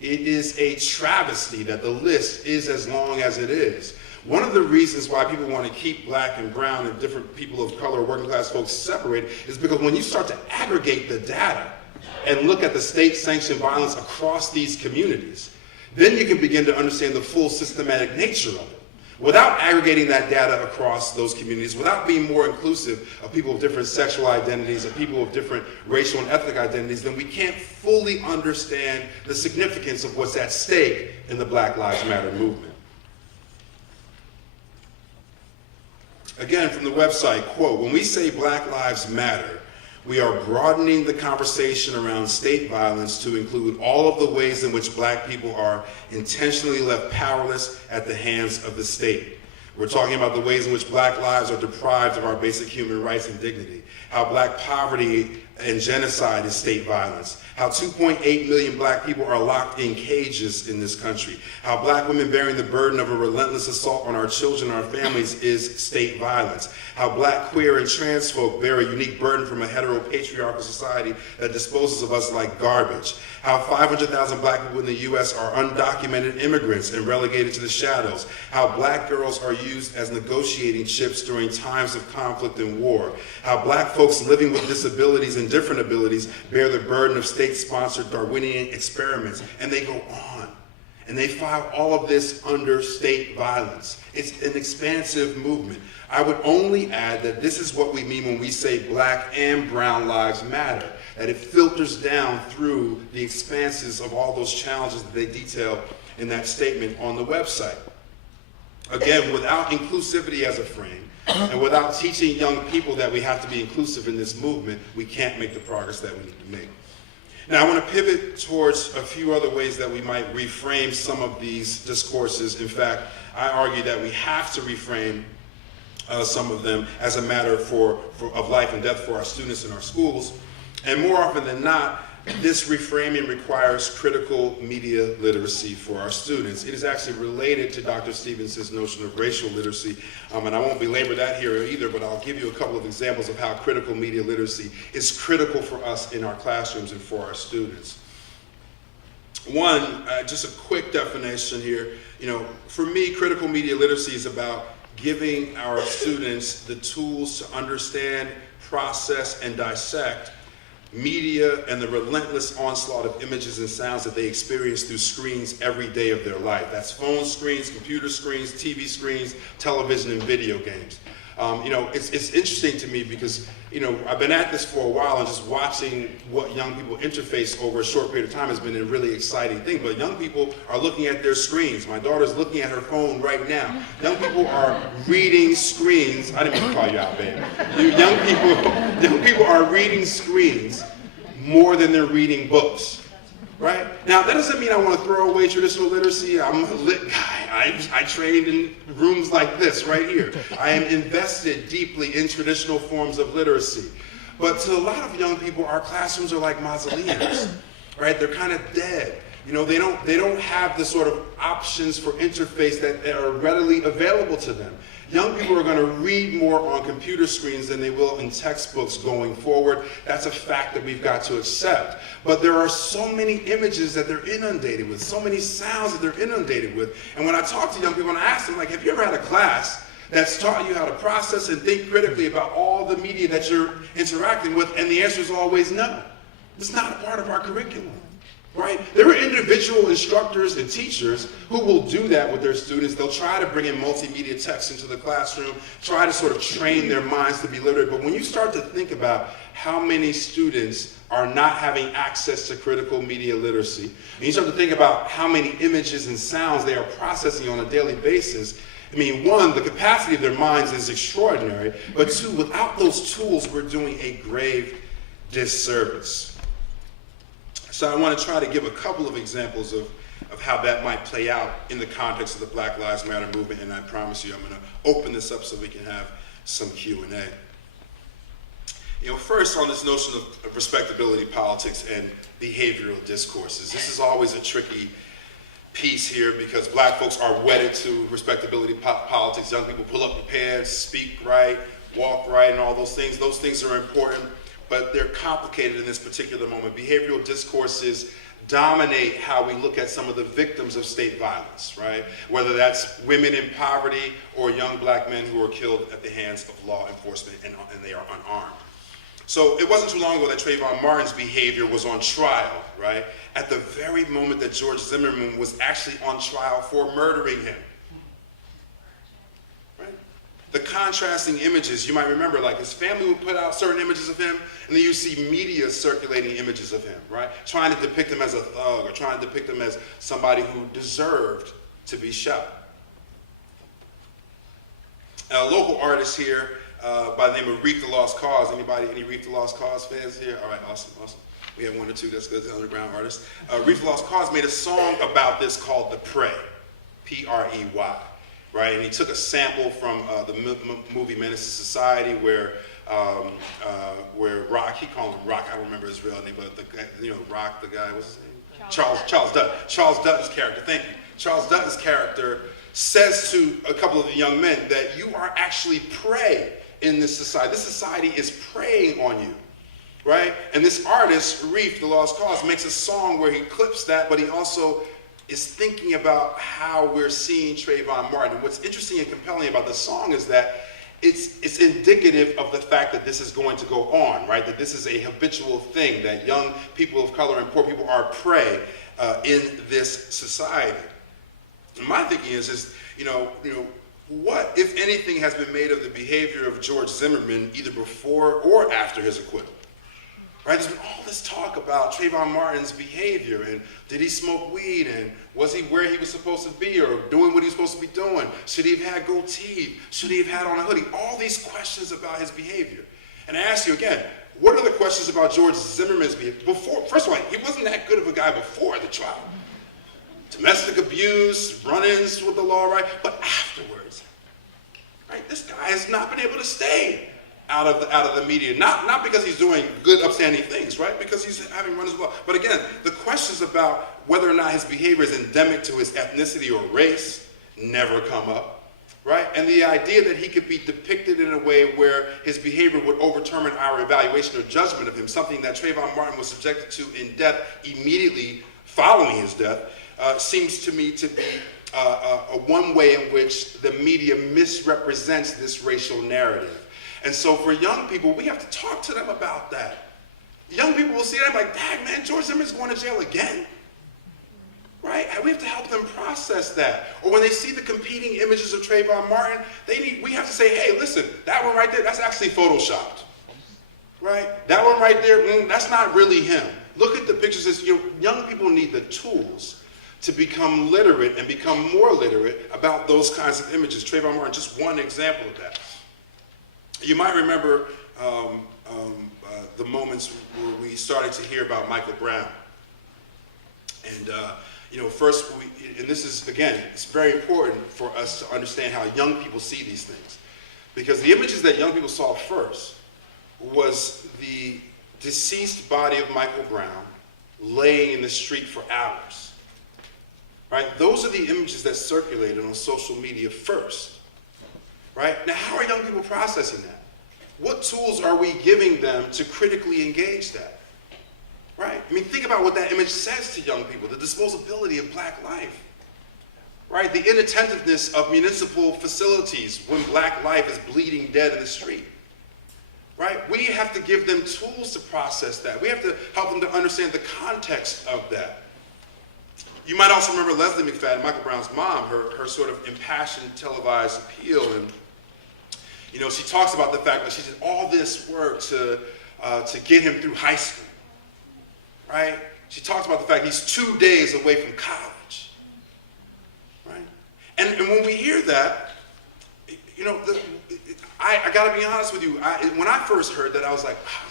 It is a travesty that the list is as long as it is. One of the reasons why people want to keep black and brown and different people of color, working class folks separated, is because when you start to aggregate the data and look at the state-sanctioned violence across these communities, then you can begin to understand the full systematic nature of it. Without aggregating that data across those communities, without being more inclusive of people of different sexual identities, of people of different racial and ethnic identities, then we can't fully understand the significance of what's at stake in the Black Lives Matter movement. Again, from the website, quote, when we say Black Lives Matter, we are broadening the conversation around state violence to include all of the ways in which black people are intentionally left powerless at the hands of the state. We're talking about the ways in which black lives are deprived of our basic human rights and dignity, how black poverty and genocide is state violence, how 2.8 million black people are locked in cages in this country, how black women bearing the burden of a relentless assault on our children and our families is state violence, how black, queer, and trans folk bear a unique burden from a heteropatriarchal society that disposes of us like garbage, how 500,000 black people in the U.S. are undocumented immigrants and relegated to the shadows, how black girls are used as negotiating chips during times of conflict and war, how black folks living with disabilities and different abilities bear the burden of state-sponsored Darwinian experiments, and they go on. And they file all of this under state violence. It's an expansive movement. I would only add that this is what we mean when we say black and brown lives matter, that it filters down through the expanses of all those challenges that they detail in that statement on the website. Again, without inclusivity as a frame, and without teaching young people that we have to be inclusive in this movement, we can't make the progress that we need to make. Now, I want to pivot towards a few other ways that we might reframe some of these discourses. In fact, I argue that we have to reframe some of them as a matter of life and death for our students in our schools. And more often than not, this reframing requires critical media literacy for our students. It is actually related to Dr. Stevenson's notion of racial literacy, and I won't belabor that here either, but I'll give you a couple of examples of how critical media literacy is critical for us in our classrooms and for our students. One, just a quick definition here, for me, critical media literacy is about giving our students the tools to understand, process, and dissect media and the relentless onslaught of images and sounds that they experience through screens every day of their life. That's phone screens, computer screens, TV screens, television, and video games. It's interesting to me because, I've been at this for a while, and just watching what young people interface over a short period of time has been a really exciting thing. But young people are looking at their screens. My daughter's looking at her phone right now. Young people are reading screens. I didn't mean to call you out, babe. Young people are reading screens more than they're reading books. Right? Now, that doesn't mean I want to throw away traditional literacy. I'm a lit guy. I trained in rooms like this right here. I am invested deeply in traditional forms of literacy. But to a lot of young people, our classrooms are like mausoleums, right? They're kind of dead. They don't have the sort of options for interface that are readily available to them. Young people are going to read more on computer screens than they will in textbooks going forward. That's a fact that we've got to accept. But there are so many images that they're inundated with, so many sounds that they're inundated with. And when I talk to young people and I ask them, have you ever had a class that's taught you how to process and think critically about all the media that you're interacting with? And the answer is always no. It's not a part of our curriculum. Right? There are individual instructors and teachers who will do that with their students. They'll try to bring in multimedia text into the classroom, try to sort of train their minds to be literate. But when you start to think about how many students are not having access to critical media literacy, and you start to think about how many images and sounds they are processing on a daily basis, one, the capacity of their minds is extraordinary, but two, without those tools, we're doing a grave disservice. So I want to try to give a couple of examples of how that might play out in the context of the Black Lives Matter movement, and I promise you I'm going to open this up so we can have some Q&A. First on this notion of respectability politics and behavioral discourses. This is always a tricky piece here because black folks are wedded to respectability politics. Young people pull up their pants, speak right, walk right, and all those things. Those things are important, but they're complicated in this particular moment. Behavioral discourses dominate how we look at some of the victims of state violence, right? Whether that's women in poverty or young black men who are killed at the hands of law enforcement and they are unarmed. So it wasn't too long ago that Trayvon Martin's behavior was on trial, right? At the very moment that George Zimmerman was actually on trial for murdering him. Right? The contrasting images, you might remember, like his family would put out certain images of him, and then you see media circulating images of him, right? Trying to depict him as a thug or trying to depict him as somebody who deserved to be shot. A local artist here, by the name of Reef the Lost Cause. Anybody, any Reef the Lost Cause fans here? All right, awesome. We have one or two, that's good, the underground artists. Reef the Lost Cause made a song about this called The Prey, P-R-E-Y, right? And he took a sample from the movie Menace to Society where Rock, he called him Rock, I don't remember his real name, but the guy, Rock, the guy, what's his name? Charles Dutton. Charles Dutton's character, thank you. Charles Dutton's character says to a couple of the young men that you are actually prey in this society. This society is preying on you, right? And this artist, Reef, the Lost Cause, makes a song where he clips that, but he also is thinking about how we're seeing Trayvon Martin. And what's interesting and compelling about the song is that it's indicative of the fact that this is going to go on, right? That this is a habitual thing, that young people of color and poor people are prey in this society. And my thinking is what, if anything, has been made of the behavior of George Zimmerman either before or after his acquittal? Right? There's been all this talk about Trayvon Martin's behavior, and did he smoke weed, and was he where he was supposed to be, or doing what he was supposed to be doing? Should he have had gold teeth? Should he have had on a hoodie? All these questions about his behavior. And I ask you again, what are the questions about George Zimmerman's behavior? Before, first of all, he wasn't that good of a guy before the trial. Domestic abuse, run-ins with the law, right? But afterwards, right, this guy has not been able to stay out of the media. Not because he's doing good, upstanding things, right? Because he's having run-ins with the law. But again, the questions about whether or not his behavior is endemic to his ethnicity or race never come up, right? And the idea that he could be depicted in a way where his behavior would overturn our evaluation or judgment of him, something that Trayvon Martin was subjected to in death immediately following his death, seems to me to be a one way in which the media misrepresents this racial narrative. And so for young people, we have to talk to them about that. Young people will see that like, dang man, George Zimmerman's going to jail again. Right? And we have to help them process that. Or when they see the competing images of Trayvon Martin, we have to say, hey, listen, that one right there, that's actually photoshopped. Right? That one right there, that's not really him. Look at the pictures. Young people need the tools to become literate and become more literate about those kinds of images. Trayvon Martin, just one example of that. You might remember the moments where we started to hear about Michael Brown. And first, and this is, again, it's very important for us to understand how young people see these things. Because the images that young people saw first was the deceased body of Michael Brown laying in the street for hours. Right? Those are the images that circulated on social media first. Right? Now, how are young people processing that? What tools are we giving them to critically engage that? Right? I mean, think about what that image says to young people, the disposability of black life. Right? The inattentiveness of municipal facilities when black life is bleeding dead in the street. Right? We have to give them tools to process that. We have to help them to understand the context of that. You might also remember Leslie McFadden, Michael Brown's mom, her sort of impassioned televised appeal. And, she talks about the fact that she did all this work to get him through high school. Right? She talks about the fact he's 2 days away from college. Right? And when we hear that, I got to be honest with you. When I first heard that, I was like, oh,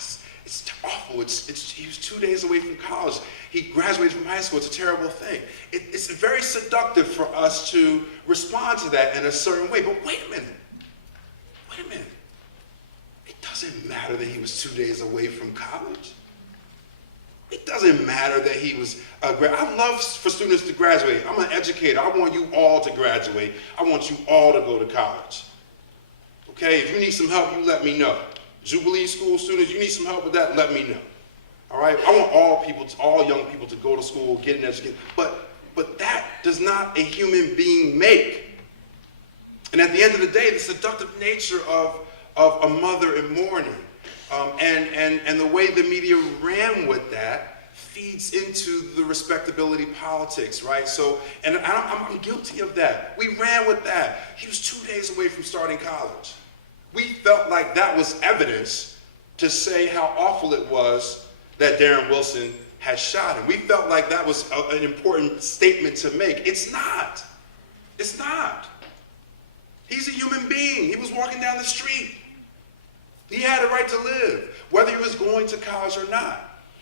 it's awful. He was 2 days away from college. He graduated from high school. It's a terrible thing. It's very seductive for us to respond to that in a certain way. But wait a minute. It doesn't doesn't matter that he was 2 days away from college. It doesn't matter that he was I love for students to graduate. I'm an educator. I want you all to graduate. I want you all to go to college. Okay, if you need some help, you let me know. Jubilee School students, you need some help with that, let me know. All right, I want all young people to go to school, get an education, but that does not a human being make. And at the end of the day, the seductive nature of a mother in mourning, and the way the media ran with that feeds into the respectability politics, right? So, and I'm guilty of that. We ran with that. He was 2 days away from starting college. We felt like that was evidence to say how awful it was that Darren Wilson had shot him. We felt like that was an important statement to make. It's not. It's not. He's a human being. He was walking down the street. He had a right to live, whether he was going to college or not.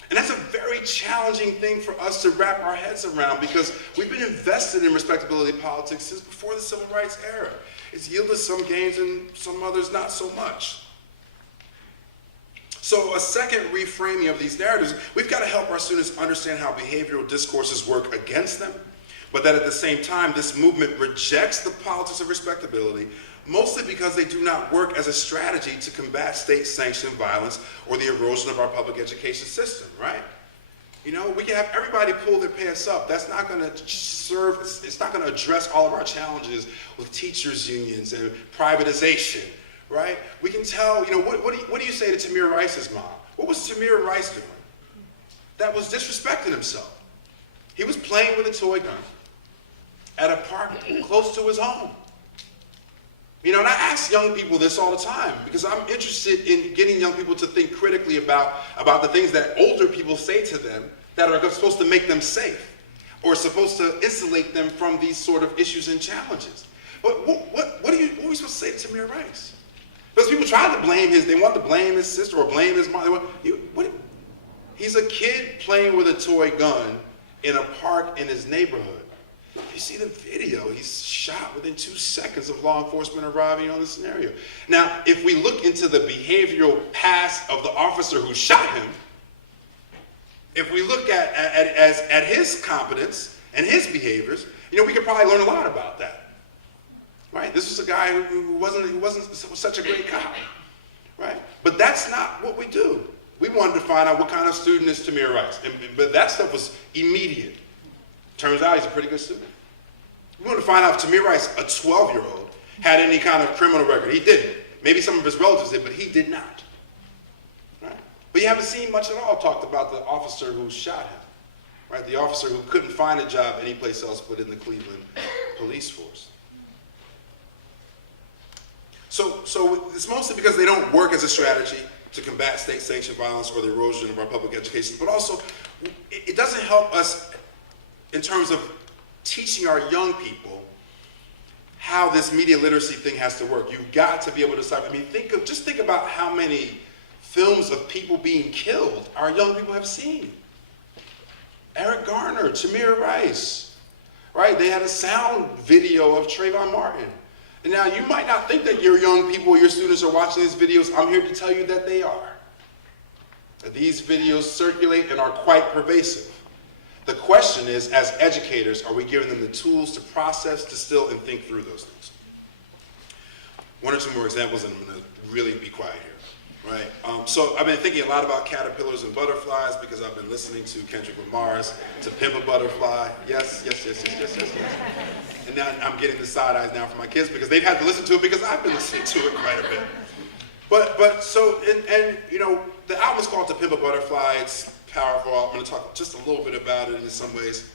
And that's a very challenging thing for us to wrap our heads around, because we've been invested in respectability politics since before the Civil Rights era. It's yielded some gains and some others not so much. So a second reframing of these narratives, we've got to help our students understand how behavioral discourses work against them, but that at the same time, this movement rejects the politics of respectability, mostly because they do not work as a strategy to combat state-sanctioned violence or the erosion of our public education system, right? You know, we can have everybody pull their pants up. That's not going to serve, it's not going to address all of our challenges with teachers' unions and privatization, right? We can tell, you know, what do you say to Tamir Rice's mom? What was Tamir Rice doing? That was disrespecting himself. He was playing with a toy gun at a park close to his home. You know, and I ask young people this all the time because I'm interested in getting young people to think critically about the things that older people say to them that are supposed to make them safe or supposed to insulate them from these sort of issues and challenges. But what are we supposed to say to Tamir Rice? Because people try to blame they want to blame his sister or blame his mom. He's a kid playing with a toy gun in a park in his neighborhood. If you see the video, he's shot within 2 seconds of law enforcement arriving on the scenario. Now, if we look into the behavioral past of the officer who shot him, if we look at his competence and his behaviors, you know, we could probably learn a lot about that. Right? This was a guy who wasn't such a great cop. Right? But that's not what we do. We wanted to find out what kind of student is Tamir Rice. But that stuff was immediate. Turns out he's a pretty good student. We wanted to find out if Tamir Rice, a 12-year-old, had any kind of criminal record. He didn't. Maybe some of his relatives did, but he did not. Right? But you haven't seen much at all talked about the officer who shot him. Right? The officer who couldn't find a job anyplace else but in the Cleveland police force. So it's mostly because they don't work as a strategy to combat state-sanctioned violence or the erosion of our public education, but also it doesn't help us in terms of teaching our young people how this media literacy thing has to work. You've got to be able to decide. I mean, just think about how many films of people being killed our young people have seen. Eric Garner, Tamir Rice, right? They had a sound video of Trayvon Martin. And now you might not think that your young people or your students are watching these videos. I'm here to tell you that they are. That these videos circulate and are quite pervasive. The question is, as educators, are we giving them the tools to process, distill, and think through those things? One or two more examples, and I'm going to really be quiet here, right? So I've been thinking a lot about caterpillars and butterflies because I've been listening to Kendrick Lamar's To Pimp a Butterfly. Yes. And now I'm getting the side eyes now from my kids because they've had to listen to it because I've been listening to it quite a bit. But so, and you know, the album is called To Pimp a Butterfly. It's powerful. I'm going to talk just a little bit about it in some ways.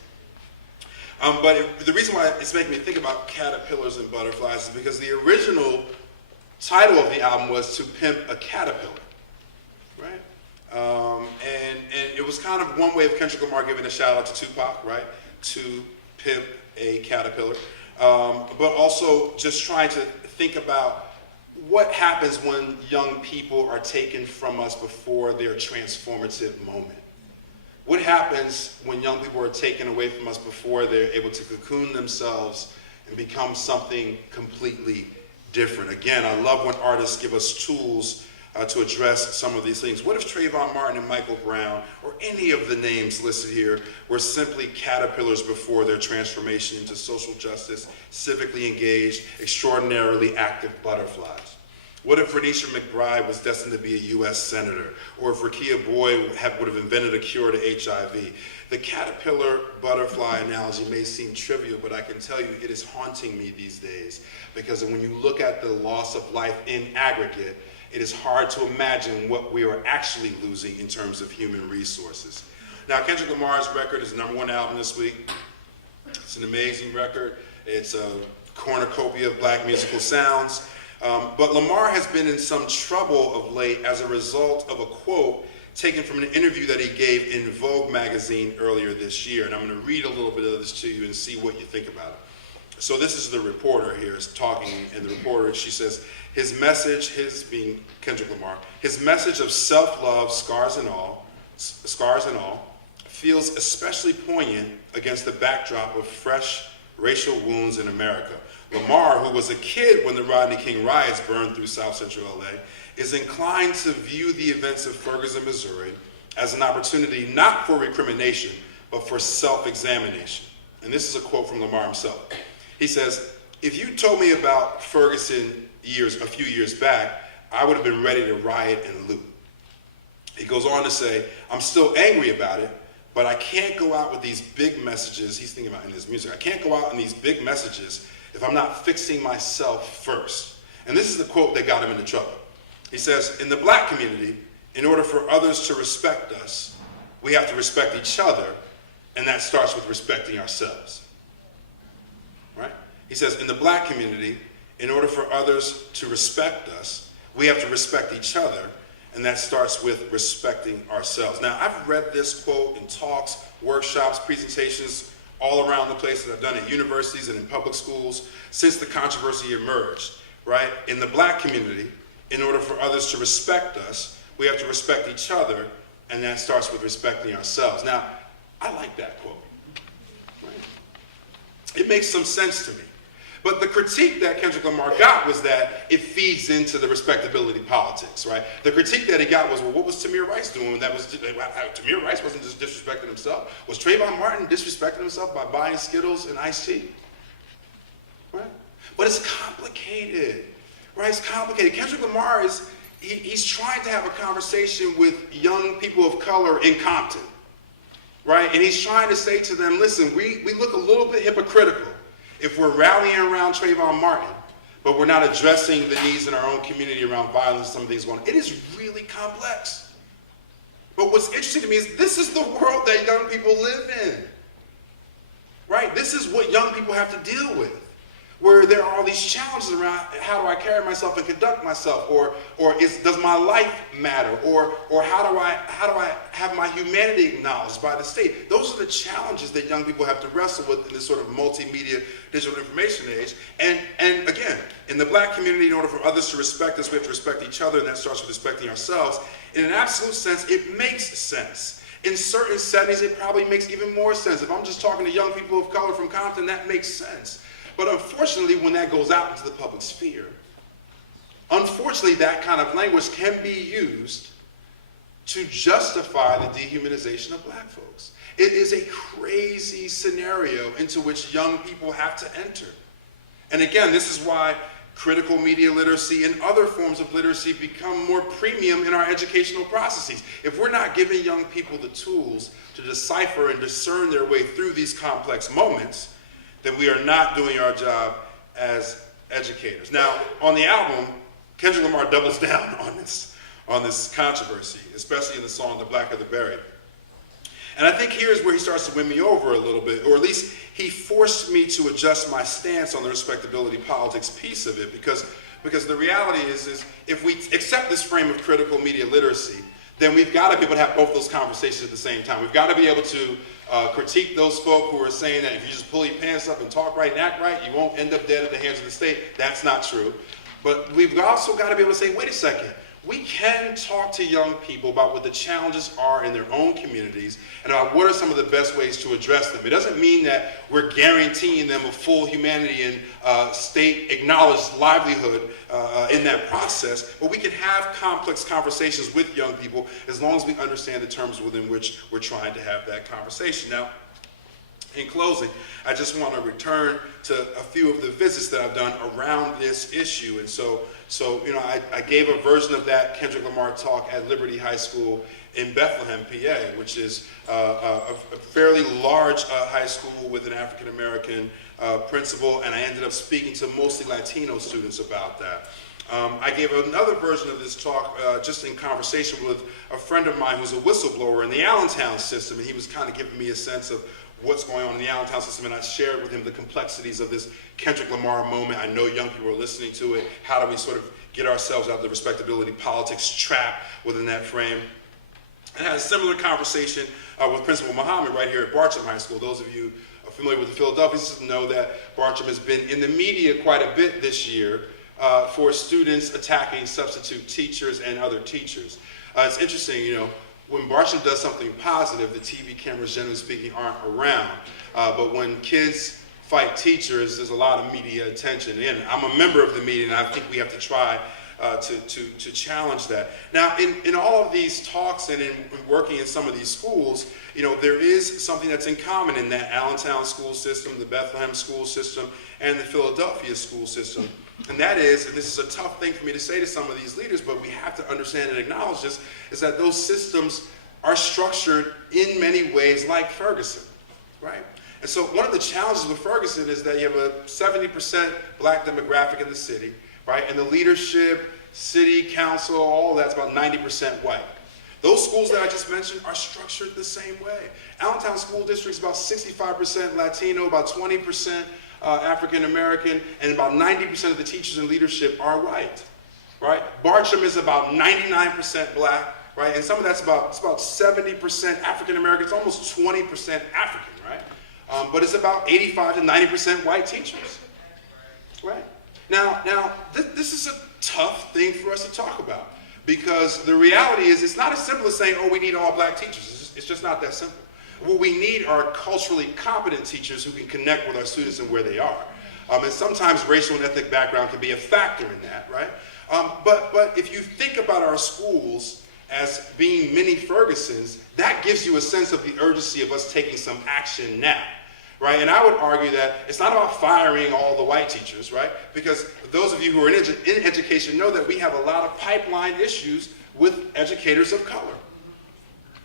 But the reason why it's making me think about caterpillars and butterflies is because the original title of the album was To Pimp a Caterpillar, right? And it was kind of one way of Kendrick Lamar giving a shout out to Tupac, right? To pimp a caterpillar. But also just trying to think about what happens when young people are taken from us before their transformative moment. What happens when young people are taken away from us before they're able to cocoon themselves and become something completely different? Again, I love when artists give us tools to address some of these things. What if Trayvon Martin and Michael Brown, or any of the names listed here, were simply caterpillars before their transformation into social justice, civically engaged, extraordinarily active butterflies? What if Renisha McBride was destined to be a U.S. Senator? Or if Rekia Boyd would have invented a cure to HIV? The caterpillar-butterfly analogy may seem trivial, but I can tell you it is haunting me these days, because when you look at the loss of life in aggregate, it is hard to imagine what we are actually losing in terms of human resources. Now, Kendrick Lamar's record is the #1 album this week. It's an amazing record. It's a cornucopia of black musical sounds. But Lamar has been in some trouble of late as a result of a quote taken from an interview that he gave in Vogue magazine earlier this year. And I'm going to read a little bit of this to you and see what you think about it. So this is the reporter here is talking, and the reporter, she says, his message, his being Kendrick Lamar, his message of self-love, scars and all, feels especially poignant against the backdrop of fresh racial wounds in America. Lamar, who was a kid when the Rodney King riots burned through South Central LA, is inclined to view the events of Ferguson, Missouri as an opportunity not for recrimination, but for self-examination. And this is a quote from Lamar himself. He says, "If you told me about Ferguson a few years back, I would have been ready to riot and loot." He goes on to say, "I'm still angry about it, but I can't go out with these big messages." He's thinking about in his music. "I can't go out in these big messages if I'm not fixing myself first." And this is the quote that got him into trouble. He says, "In the black community, in order for others to respect us, we have to respect each other, and that starts with respecting ourselves." Right? He says, in the black community, in order for others to respect us, we have to respect each other, and that starts with respecting ourselves. Now, I've read this quote in talks, workshops, presentations, all around the place that I've done at universities and in public schools since the controversy emerged, right? In the black community, in order for others to respect us, we have to respect each other, and that starts with respecting ourselves. Now, I like that quote. Right? It makes some sense to me. But the critique that Kendrick Lamar got was that it feeds into the respectability politics, right? The critique that he got was, well, what was Tamir Rice doing? Tamir Rice wasn't just disrespecting himself. Was Trayvon Martin disrespecting himself by buying Skittles and iced tea? Right? But it's complicated, right? It's complicated. Kendrick Lamar he's trying to have a conversation with young people of color in Compton, right? And he's trying to say to them, listen, we look a little bit hypocritical if we're rallying around Trayvon Martin, but we're not addressing the needs in our own community around violence, some of things going on. It is really complex. But what's interesting to me is this is the world that young people live in, right? This is what young people have to deal with, where there are all these challenges around how do I carry myself and conduct myself, or does my life matter, or how do I have my humanity acknowledged by the state? Those are the challenges that young people have to wrestle with in this sort of multimedia digital information age. And again, in the black community, in order for others to respect us, we have to respect each other, and that starts with respecting ourselves. In an absolute sense, it makes sense. In certain settings, it probably makes even more sense. If I'm just talking to young people of color from Compton, that makes sense. But unfortunately, when that goes out into the public sphere, unfortunately, that kind of language can be used to justify the dehumanization of black folks. It is a crazy scenario into which young people have to enter. And again, this is why critical media literacy and other forms of literacy become more premium in our educational processes. If we're not giving young people the tools to decipher and discern their way through these complex moments, then we are not doing our job as educators. Now, on the album, Kendrick Lamar doubles down on this controversy, especially in the song "The Blacker the Berry." And I think here's where he starts to win me over a little bit, or at least he forced me to adjust my stance on the respectability politics piece of it, because the reality is if we accept this frame of critical media literacy, then we've got to be able to have both those conversations at the same time. We've got to be able to critique those folk who are saying that if you just pull your pants up and talk right and act right, you won't end up dead at the hands of the state. That's not true. But we've also got to be able to say, wait a second, we can talk to young people about what the challenges are in their own communities and about what are some of the best ways to address them. It doesn't mean that we're guaranteeing them a full humanity and state-acknowledged livelihood in that process, but we can have complex conversations with young people as long as we understand the terms within which we're trying to have that conversation. Now, in closing, I just want to return to a few of the visits that I've done around this issue. And so I gave a version of that Kendrick Lamar talk at Liberty High School in Bethlehem, PA, which is a fairly large high school with an African-American principal, and I ended up speaking to mostly Latino students about that. I gave another version of this talk just in conversation with a friend of mine who's a whistleblower in the Allentown system, and he was kind of giving me a sense of what's going on in the Allentown system, and I shared with him the complexities of this Kendrick Lamar moment. I know young people are listening to it. How do we sort of get ourselves out of the respectability politics trap within that frame? And I had a similar conversation with Principal Muhammad right here at Bartram High School. Those of you familiar with the Philadelphia system know that Bartram has been in the media quite a bit this year for students attacking substitute teachers and other teachers. It's interesting, you know, when Bartram does something positive, the TV cameras, generally speaking, aren't around. But when kids fight teachers, there's a lot of media attention. And I'm a member of the media, and I think we have to try to challenge that. Now, in all of these talks and in working in some of these schools, you know, there is something that's in common in that Allentown school system, the Bethlehem school system, and the Philadelphia school system. And that is, and this is a tough thing for me to say to some of these leaders, but we have to understand and acknowledge this, is that those systems are structured in many ways like Ferguson, right? And so one of the challenges with Ferguson is that you have a 70% black demographic in the city, right? And the leadership, city council, all that's about 90% white. Those schools that I just mentioned are structured the same way. Allentown School District is about 65% Latino, about 20% African American, and about 90% of the teachers and leadership are white, right? Bartram is about 99% black, right? And some of that's about 70% African American. It's almost 20% African, right? But it's about 85 to 90% white teachers, right? Now, this is a tough thing for us to talk about, because the reality is it's not as simple as saying, oh, we need all black teachers. It's just not that simple. What we need are culturally competent teachers who can connect with our students and where they are. And sometimes racial and ethnic background can be a factor in that, right? But if you think about our schools as being mini Fergusons, that gives you a sense of the urgency of us taking some action now, right? And I would argue that it's not about firing all the white teachers, right? Because those of you who are in education know that we have a lot of pipeline issues with educators of color.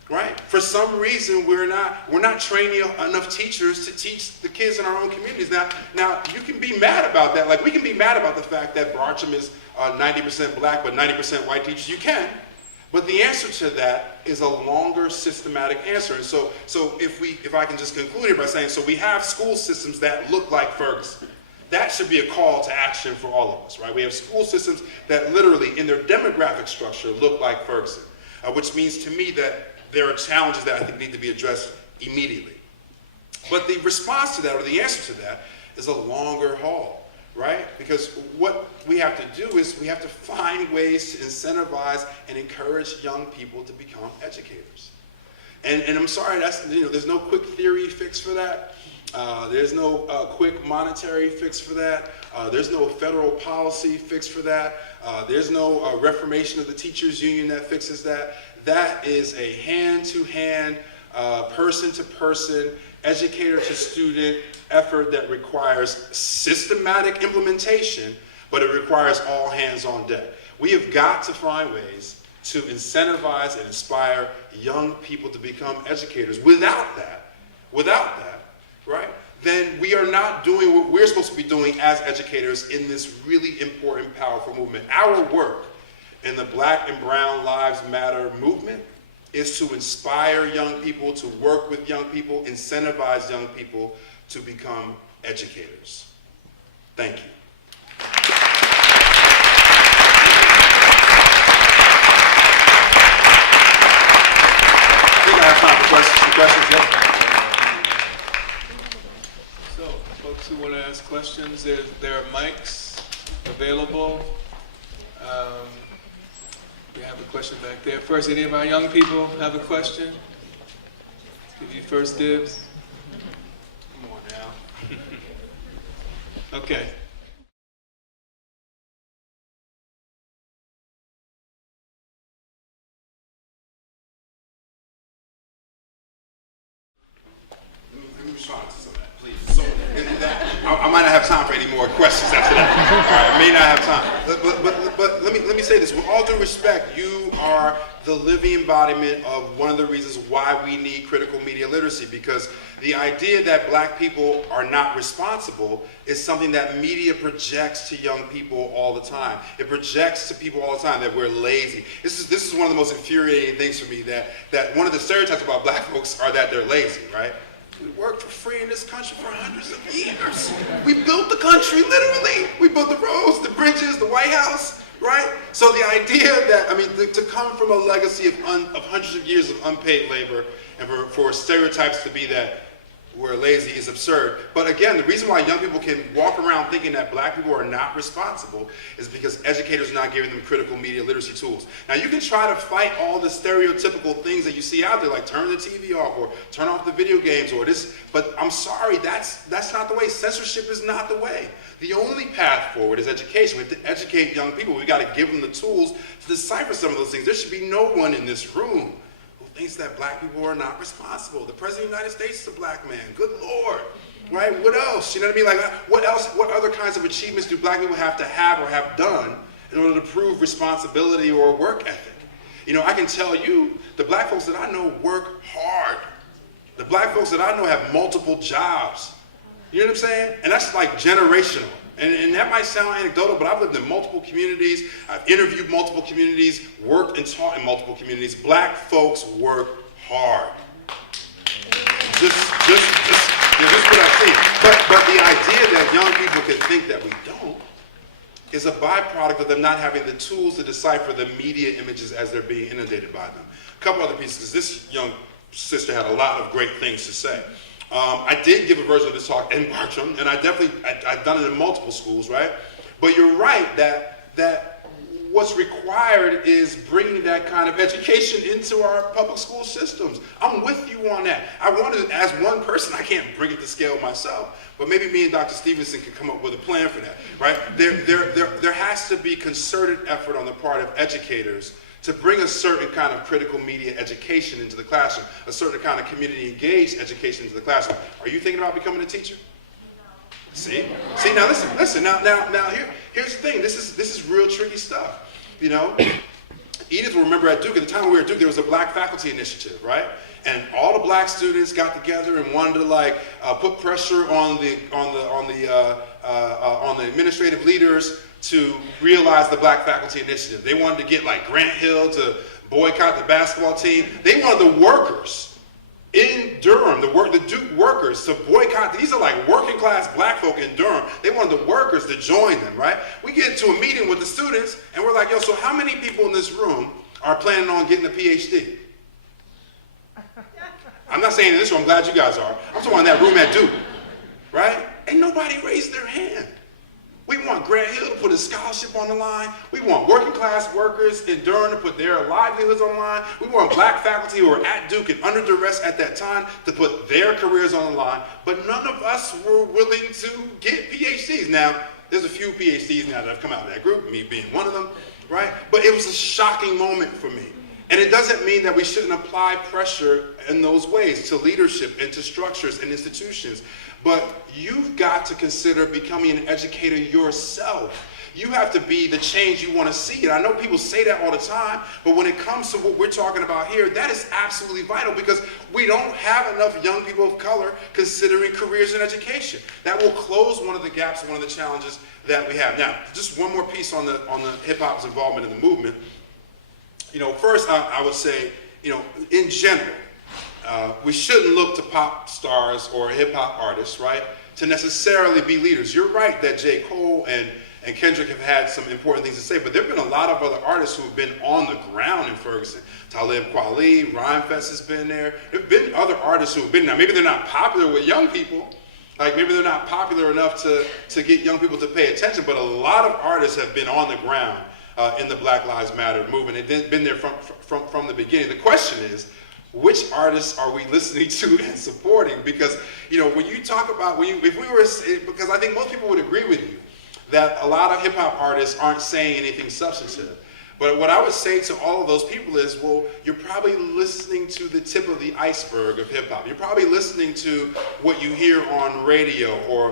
Right? For some reason, we're not training enough teachers to teach the kids in our own communities. Now you can be mad about that. Like, we can be mad about the fact that Bartram is 90% black but 90% white teachers. You can, but the answer to that is a longer, systematic answer. And so if I can just conclude here by saying, so we have school systems that look like Ferguson. That should be a call to action for all of us, right? We have school systems that literally, in their demographic structure, look like Ferguson, which means to me that there are challenges that I think need to be addressed immediately. But the response to that, or the answer to that, is a longer haul, right? Because what we have to do is we have to find ways to incentivize and encourage young people to become educators. And I'm sorry, there's no quick theory fix for that. There's no quick monetary fix for that. There's no federal policy fix for that. There's no reformation of the teachers union that fixes that. That is a hand-to-hand, person-to-person, educator-to-student effort that requires systematic implementation, but it requires all hands on deck. We have got to find ways to incentivize and inspire young people to become educators. Without that, right, then we are not doing what we're supposed to be doing as educators in this really important, powerful movement. Our work in the Black and Brown Lives Matter movement is to inspire young people, to work with young people, incentivize young people to become educators. Thank you. I think I have time for questions. Yeah? So, folks who want to ask questions, there are mics available. question back there. First, any of our young people have a question? Give you first dibs. Come on now. Okay. Let me respond to some of that, please. So, I might not have time for any more questions after that. All right, I may not have time. But let me say this. With all due respect, you are the living embodiment of one of the reasons why we need critical media literacy, because the idea that black people are not responsible is something that media projects to young people all the time. It projects to people all the time that we're lazy. This is one of the most infuriating things for me, that one of the stereotypes about black folks are that they're lazy, right? We worked for free in this country for hundreds of years. We built the country, literally. We built the roads, the bridges, the White House, right? So the idea that, to come from a legacy of hundreds of years of unpaid labor and for stereotypes to be that we're lazy is absurd. But again, the reason why young people can walk around thinking that black people are not responsible is because educators are not giving them critical media literacy tools. Now, you can try to fight all the stereotypical things that you see out there, like turn the TV off or turn off the video games or this, but I'm sorry, that's not the way. Censorship is not the way. The only path forward is education. We have to educate young people. We got to give them the tools to decipher some of those things. There should be no one in this room thinks that black people are not responsible. The President of the United States is a black man. Good Lord. Right? What else? You know what I mean? Like, what else? What other kinds of achievements do black people have to have or have done in order to prove responsibility or work ethic? You know, I can tell you, the black folks that I know work hard. The black folks that I know have multiple jobs. You know what I'm saying? And that's like generational. And that might sound anecdotal, but I've lived in multiple communities. I've interviewed multiple communities, worked and taught in multiple communities. Black folks work hard. Just what I see. But the idea that young people can think that we don't is a byproduct of them not having the tools to decipher the media images as they're being inundated by them. A couple other pieces, because this young sister had a lot of great things to say. I did give a version of this talk in Bartram, and I've done it in multiple schools, right? But you're right that what's required is bringing that kind of education into our public school systems. I'm with you on that. I wanted, as one person, I can't bring it to scale myself, but maybe me and Dr. Stevenson can come up with a plan for that, right? There has to be concerted effort on the part of educators to bring a certain kind of critical media education into the classroom, a certain kind of community engaged education into the classroom. Are you thinking about becoming a teacher? See, now listen, now here's the thing, this is real tricky stuff, you know? Edith will remember at Duke, at the time we were at Duke, there was a black faculty initiative, right? And all the black students got together and wanted to put pressure on the administrative leaders to realize the Black Faculty Initiative. They wanted to get like Grant Hill to boycott the basketball team. They wanted the workers in Durham, the Duke workers, to boycott. These are like working class black folk in Durham. They wanted the workers to join them, right? We get into a meeting with the students and we're like, yo, so how many people in this room are planning on getting a Ph.D.? I'm not saying in this room, I'm glad you guys are. I'm talking about in that room at Duke, right? Ain't nobody raised their hand. We want Grant Hill to put his scholarship on the line. We want working class workers in Durham to put their livelihoods on the line. We want black faculty who are at Duke and under duress at that time to put their careers on the line. But none of us were willing to get PhDs. Now, there's a few PhDs now that have come out of that group, me being one of them, right? But it was a shocking moment for me. And it doesn't mean that we shouldn't apply pressure in those ways to leadership and to structures and institutions. But you've got to consider becoming an educator yourself. You have to be the change you want to see. And I know people say that all the time, but when it comes to what we're talking about here, that is absolutely vital because we don't have enough young people of color considering careers in education. That will close one of the gaps, one of the challenges that we have. Now, just one more piece on the hip-hop's involvement in the movement. You know, first I would say, you know, in general, we shouldn't look to pop stars or hip-hop artists, right, to necessarily be leaders. You're right that J. Cole and Kendrick have had some important things to say, but there have been a lot of other artists who have been on the ground in Ferguson. Talib Kweli, Rhymefest has been there. There have been other artists who have been there. Maybe they're not popular with young people, like maybe they're not popular enough to get young people to pay attention, but a lot of artists have been on the ground in the Black Lives Matter movement. They've been there from the beginning. The question is, which artists are we listening to and supporting? Because, when you talk about, because I think most people would agree with you that a lot of hip hop artists aren't saying anything substantive. But what I would say to all of those people is, well, you're probably listening to the tip of the iceberg of hip hop. You're probably listening to what you hear on radio or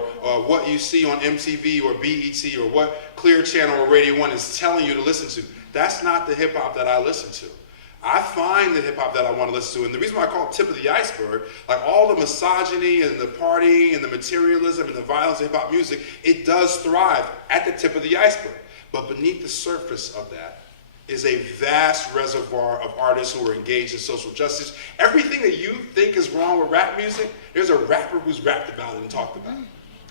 what you see on MTV or BET or what Clear Channel or Radio 1 is telling you to listen to. That's not the hip hop that I listen to. I find the hip hop that I want to listen to, and the reason why I call it tip of the iceberg, like all the misogyny and the partying and the materialism and the violence of hip hop music, it does thrive at the tip of the iceberg. But beneath the surface of that is a vast reservoir of artists who are engaged in social justice. Everything that you think is wrong with rap music, there's a rapper who's rapped about it and talked about it.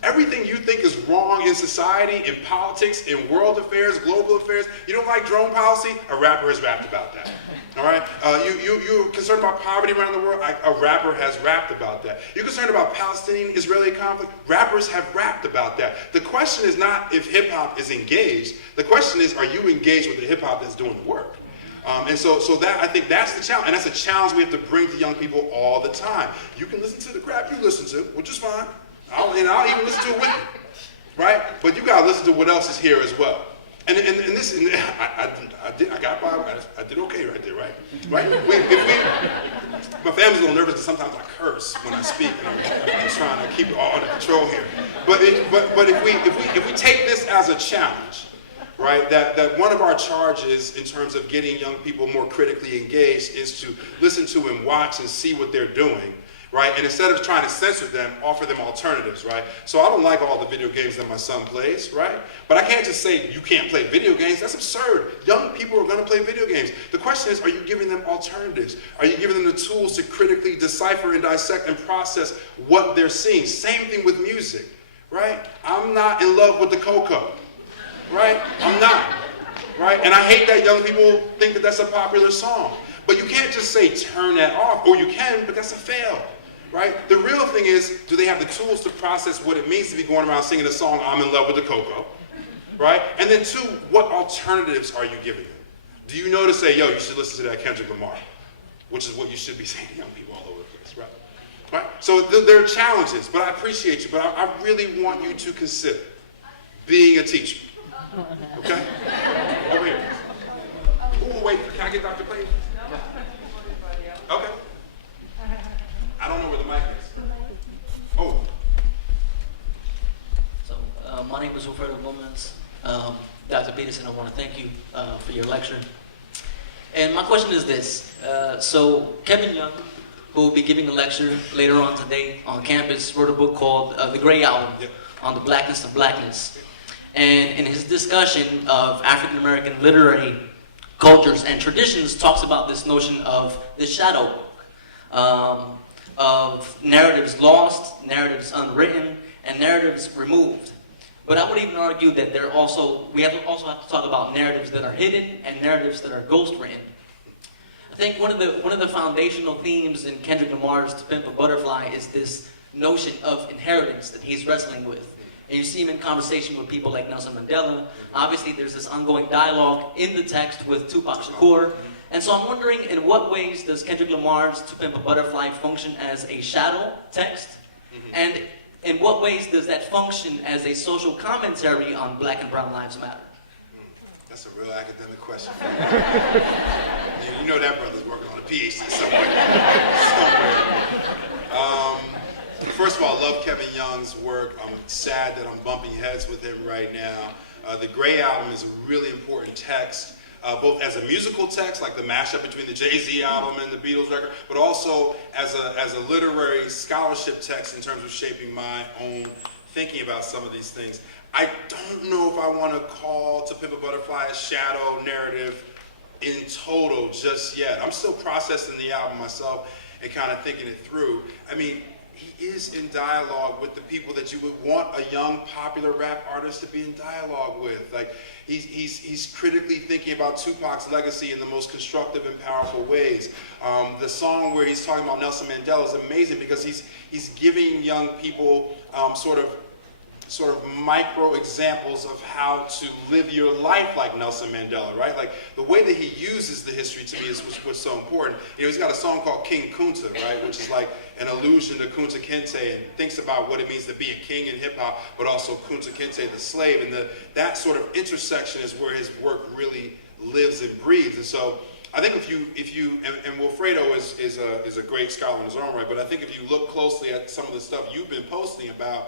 Everything you think is wrong in society, in politics, in world affairs, global affairs, you don't like drone policy, a rapper has rapped about that. All right? You're concerned about poverty around the world, a rapper has rapped about that. You're concerned about Palestinian-Israeli conflict, rappers have rapped about that. The question is not if hip-hop is engaged, the question is, are you engaged with the hip-hop that's doing the work? And so that, I think that's the challenge, and that's a challenge we have to bring to young people all the time. You can listen to the crap you listen to, which is fine. I'll even listen to it with you, right? But you gotta listen to what else is here as well. And this, I did okay right there, right? Right? My family's a little nervous because sometimes I curse when I speak, and I'm trying to keep it all under control here. But if we take this as a challenge, right? That one of our charges in terms of getting young people more critically engaged is to listen to and watch and see what they're doing. Right? And instead of trying to censor them, offer them alternatives, right? So I don't like all the video games that my son plays, right? But I can't just say, you can't play video games. That's absurd. Young people are going to play video games. The question is, are you giving them alternatives? Are you giving them the tools to critically decipher and dissect and process what they're seeing? Same thing with music, right? I'm not in love with the cocoa, right? I'm not, right? And I hate that young people think that that's a popular song. But you can't just say, turn that off, or you can, but that's a fail. Right? The real thing is, do they have the tools to process what it means to be going around singing the song, I'm in love with the cocoa? Right? And then two, what alternatives are you giving them? Do you know to say, yo, you should listen to that Kendrick Lamar, which is what you should be saying to young people all over the place, right? Right? So there are challenges, but I appreciate you, but I really want you to consider being a teacher. Okay? Over here. Ooh, wait, can I get Dr. Clayton? Okay. I don't know where the mic is. Oh. So, my name is Wilfredo Gomez. Dr. Peterson, I want to thank you for your lecture. And my question is this. So, Kevin Young, who will be giving a lecture later on today on campus, wrote a book called The Gray Album, on the blackness of blackness. And in his discussion of African American literary cultures and traditions, talks about this notion of the shadow book. Of narratives lost, narratives unwritten, and narratives removed. But I would even argue that we also have to talk about narratives that are hidden and narratives that are ghost-written. I think one of the foundational themes in Kendrick Lamar's To Pimp a Butterfly is this notion of inheritance that he's wrestling with. And you see him in conversation with people like Nelson Mandela. Obviously, there's this ongoing dialogue in the text with Tupac Shakur. And so I'm wondering, in what ways does Kendrick Lamar's To Pimp a Butterfly function as a shadow text? And in what ways does that function as a social commentary on Black and Brown Lives Matter? That's a real academic question. You know that brother's working on a Ph.D. somewhere. First of all, I love Kevin Young's work. I'm sad that I'm bumping heads with him right now. The Gray Album is a really important text. Both as a musical text, like the mashup between the Jay-Z album and the Beatles record, but also as a literary scholarship text in terms of shaping my own thinking about some of these things. I don't know if I want to call To Pimp a Butterfly a shadow narrative in total just yet. I'm still processing the album myself and kind of thinking it through. I mean, he is in dialogue with the people that you would want a young, popular rap artist to be in dialogue with. Like, he's critically thinking about Tupac's legacy in the most constructive and powerful ways. The song where he's talking about Nelson Mandela is amazing because he's giving young people sort of sort of micro examples of how to live your life like Nelson Mandela, right? Like the way that he uses the history to me is what's so important. You know, he's got a song called King Kunta, right? Which is like an allusion to Kunta Kinte, and thinks about what it means to be a king in hip hop, but also Kunta Kinte, the slave. And that sort of intersection is where his work really lives and breathes. And so I think if you and Wilfredo is a great scholar in his own right, but I think if you look closely at some of the stuff you've been posting about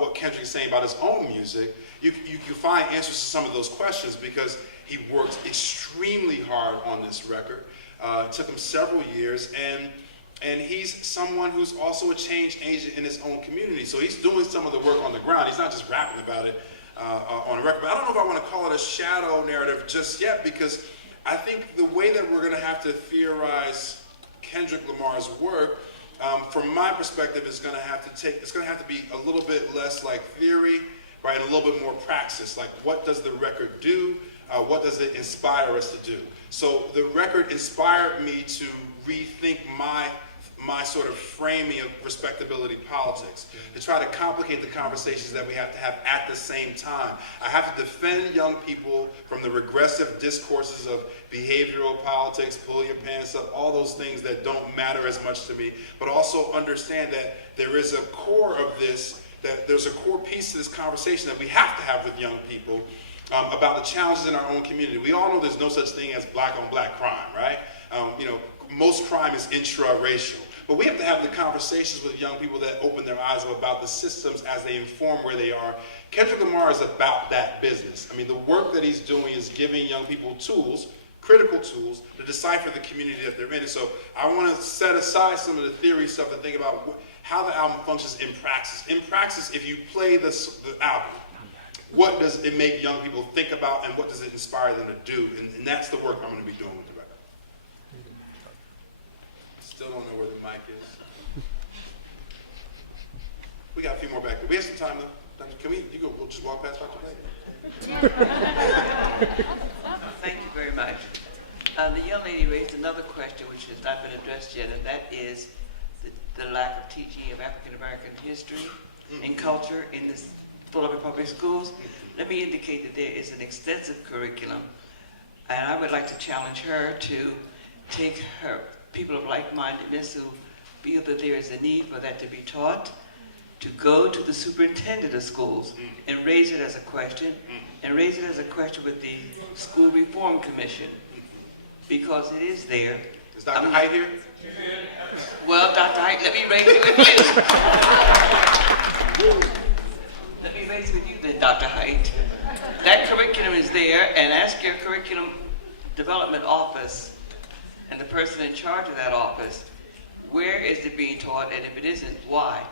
what Kendrick's saying about his own music, you can find answers to some of those questions, because he worked extremely hard on this record. It took him several years, and he's someone who's also a change agent in his own community. So he's doing some of the work on the ground. He's not just rapping about it on a record. But I don't know if I want to call it a shadow narrative just yet, because I think the way that we're going to have to theorize Kendrick Lamar's work, from my perspective, is going to have to be a little bit less like theory, right, and a little bit more praxis. Like, what does the record do? What does it inspire us to do? So the record inspired me to rethink my sort of framing of respectability politics, to try to complicate the conversations that we have to have at the same time. I have to defend young people from the regressive discourses of behavioral politics, pull your pants up, all those things that don't matter as much to me, but also understand that there is a core of this, that there's a core piece to this conversation that we have to have with young people about the challenges in our own community. We all know there's no such thing as black on black crime, right? You know, most crime is intra-racial. But we have to have the conversations with young people that open their eyes up about the systems as they inform where they are. Kendrick Lamar is about that business. I mean, the work that he's doing is giving young people tools, critical tools, to decipher the community that they're in. And so I want to set aside some of the theory stuff and think about how the album functions in praxis. In praxis, if you play the album, what does it make young people think about, and what does it inspire them to do? And that's the work I'm going to be doing with the record. Still don't know where the mic is. We got a few more back there. We have some time though. Can we'll just walk past Dr. Clayton? Thank you very much. The young lady raised another question which has not been addressed yet, and that is the lack of teaching of African American history and culture in the Philadelphia public schools. Let me indicate that there is an extensive curriculum, and I would like to challenge her to take her people of like-mindedness who feel that there is a need for that to be taught, to go to the superintendent of schools and raise it as a question, and raise it as a question with the School Reform Commission, because it is there. Is Dr. Height here? Well, Dr. Height, let me raise it with you. Let me raise it with you then, Dr. Height. That curriculum is there, and ask your curriculum development office and the person in charge of that office, where is it being taught, and if it isn't, why?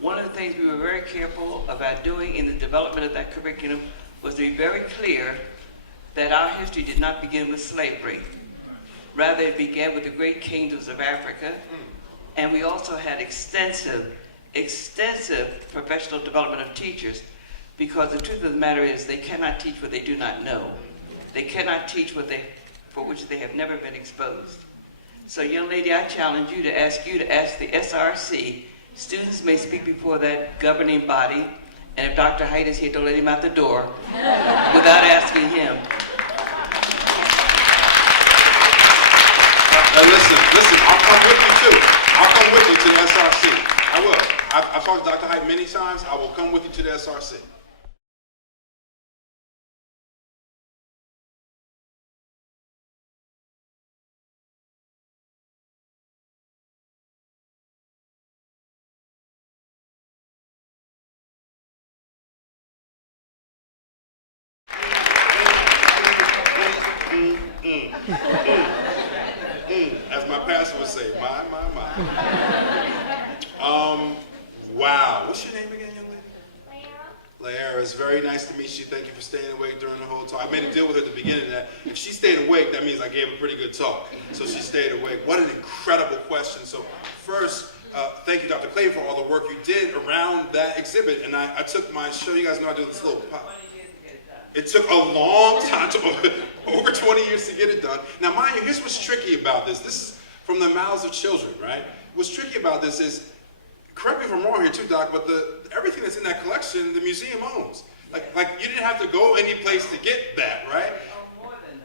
One of the things we were very careful about doing in the development of that curriculum was to be very clear that our history did not begin with slavery. Rather, it began with the great kingdoms of Africa, and we also had extensive professional development of teachers, because the truth of the matter is they cannot teach what they do not know. They cannot teach for which they have never been exposed. So, young lady, I challenge you to ask the SRC. Students may speak before that governing body, and if Dr. Height is here, don't let him out the door without asking him. Listen, I'll come with you too. I'll come with you to the SRC. I will. I've talked to Dr. Height many times. I will come with you to the SRC. As my pastor would say, my. Wow. What's your name again, young lady? Layara. It's very nice to meet you. Thank you for staying awake during the whole talk. I made a deal with her at the beginning that if she stayed awake, that means I gave a pretty good talk. So she stayed awake. What an incredible question. So first, thank you, Dr. Clayton, for all the work you did around that exhibit. And I took my show. You guys know I do this little pop. It took a long time, over 20 years to get it done. Now, mind you, here's what's tricky about this. This is from the mouths of children, right? What's tricky about this is correct me if I'm wrong here too, Doc, but everything that's in that collection, the museum owns. Like you didn't have to go any place to get that, right?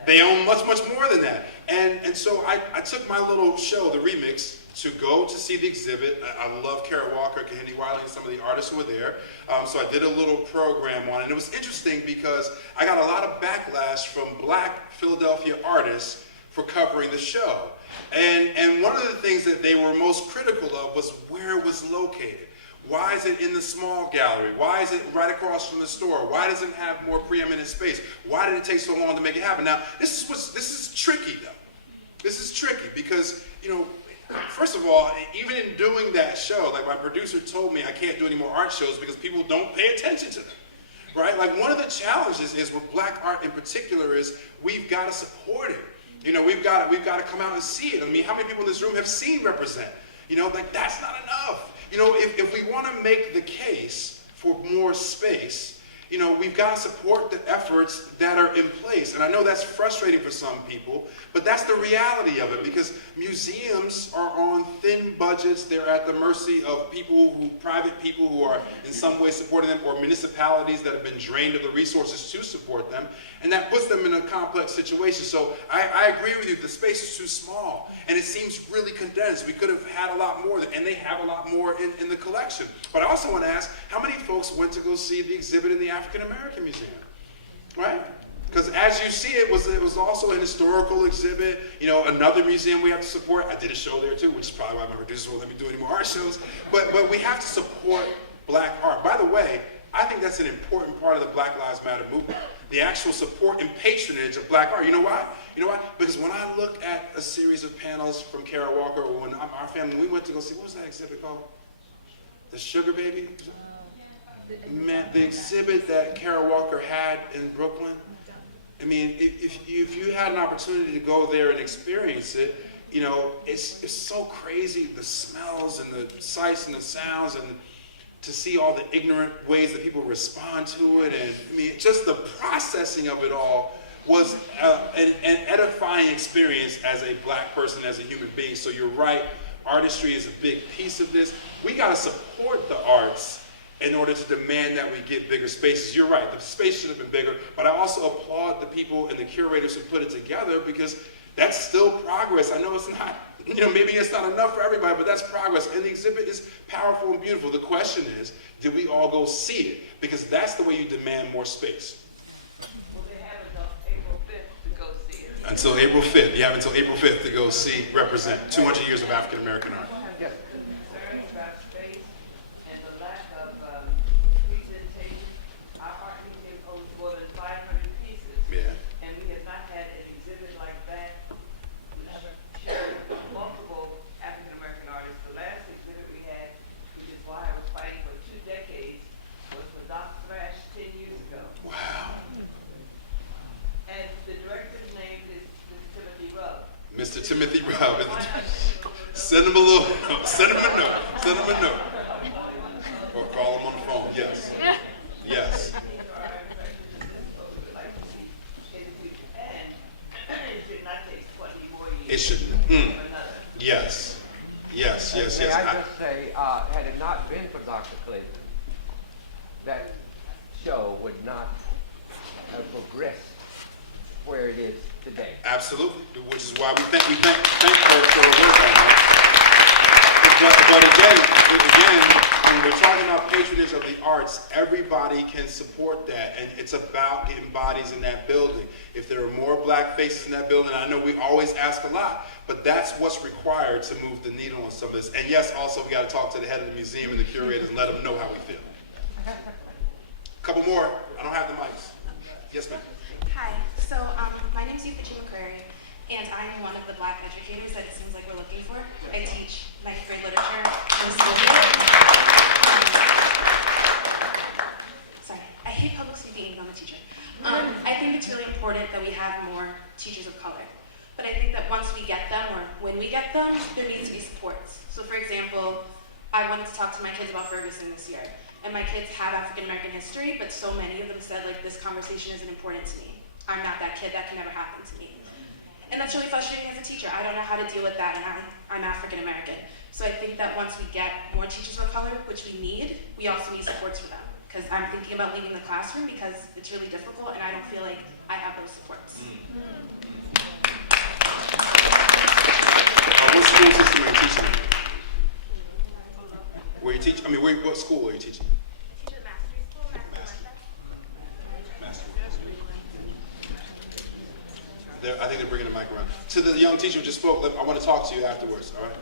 They own much, much more than that. And so I took my little show, the remix, to go to see the exhibit. I love Kara Walker, Kennedy Wiley, and some of the artists who were there. So I did a little program on it. And it was interesting because I got a lot of backlash from Black Philadelphia artists for covering the show. And one of the things that they were most critical of was where it was located. Why is it in the small gallery? Why is it right across from the store? Why doesn't it have more preeminent space? Why did it take so long to make it happen? Now, this is tricky though. This is tricky because, you know, first of all, even in doing that show, like my producer told me I can't do any more art shows because people don't pay attention to them, right? Like one of the challenges is with Black art in particular is we've got to support it. You know, we've got to come out and see it. I mean, how many people in this room have seen Represent? You know, like that's not enough. You know, if we want to make the case for more space, you know, we've got to support the efforts that are in place. And I know that's frustrating for some people, but that's the reality of it because museums are on thin budgets. They're at the mercy of private people who are in some way supporting them, or municipalities that have been drained of the resources to support them. And that puts them in a complex situation. So I agree with you, the space is too small and it seems really condensed. We could have had a lot more, and they have a lot more in the collection. But I also want to ask, how many folks went to go see the exhibit in the African American Museum, right? Because as you see, it was also an historical exhibit. You know, another museum we have to support. I did a show there too, which is probably why my producer won't let me do any more art shows. But we have to support Black art. By the way, I think that's an important part of the Black Lives Matter movement. The actual support and patronage of Black art. You know why? You know why? Because when I look at a series of panels from Kara Walker, or when our family, we went to go see, what was that exhibit called? The Sugar Baby? Man, the exhibit that Kara Walker had in Brooklyn. I mean, if you had an opportunity to go there and experience it, you know, it's so crazy, the smells and the sights and the sounds, and to see all the ignorant ways that people respond to it. And I mean, just the processing of it all was an edifying experience as a Black person, as a human being. So you're right, artistry is a big piece of this. We gotta support the arts in order to demand that we get bigger spaces. You're right, the space should have been bigger, but I also applaud the people and the curators who put it together because that's still progress. I know it's not, you know, maybe it's not enough for everybody, but that's progress. And the exhibit is powerful and beautiful. The question is, did we all go see it? Because that's the way you demand more space. Well, they have until April 5th to go see it. Until April 5th. You have until April 5th to go see Represent, 200 years of African American art. Mr. Timothy Robb. Send him a little note. Send him a note. Send him a note. Or call him on the phone. Yes. Yes. It shouldn't. Yes. Yes, yes, yes. May I just say, had it not been for Dr. Clayton, that show would not have progressed where it is today. Absolutely, which is why we thank her for her work on that. But again, when we're talking about patronage of the arts, everybody can support that, and it's about getting bodies in that building. If there are more Black faces in that building, I know we always ask a lot, but that's what's required to move the needle on some of this. And yes, also we got to talk to the head of the museum and the curators and let them know how we feel. A couple more. I don't have the mics. Yes, ma'am. Hi, so my name is Euphigenia McCrary, and I am one of the Black educators that it seems like we're looking for. I teach 9th grade literature in school here. Sorry, I hate public speaking, I'm a teacher. I think it's really important that we have more teachers of color. But I think that once we get them, or when we get them, there needs to be supports. So for example, I wanted to talk to my kids about Ferguson this year. And my kids have African American history, but so many of them said, like, this conversation isn't important to me. I'm not that kid, that can never happen to me. And that's really frustrating as a teacher. I don't know how to deal with that, and I'm African American. So I think that once we get more teachers of color, which we need, we also need supports for them. Because I'm thinking about leaving the classroom because it's really difficult, and I don't feel like I have those supports. What school system are you teaching in? Where you teach? I mean, what school are you teaching? I teach at Mastery School, Master. I think they're bringing the mic around. To the young teacher who just spoke, I want to talk to you afterwards, all right?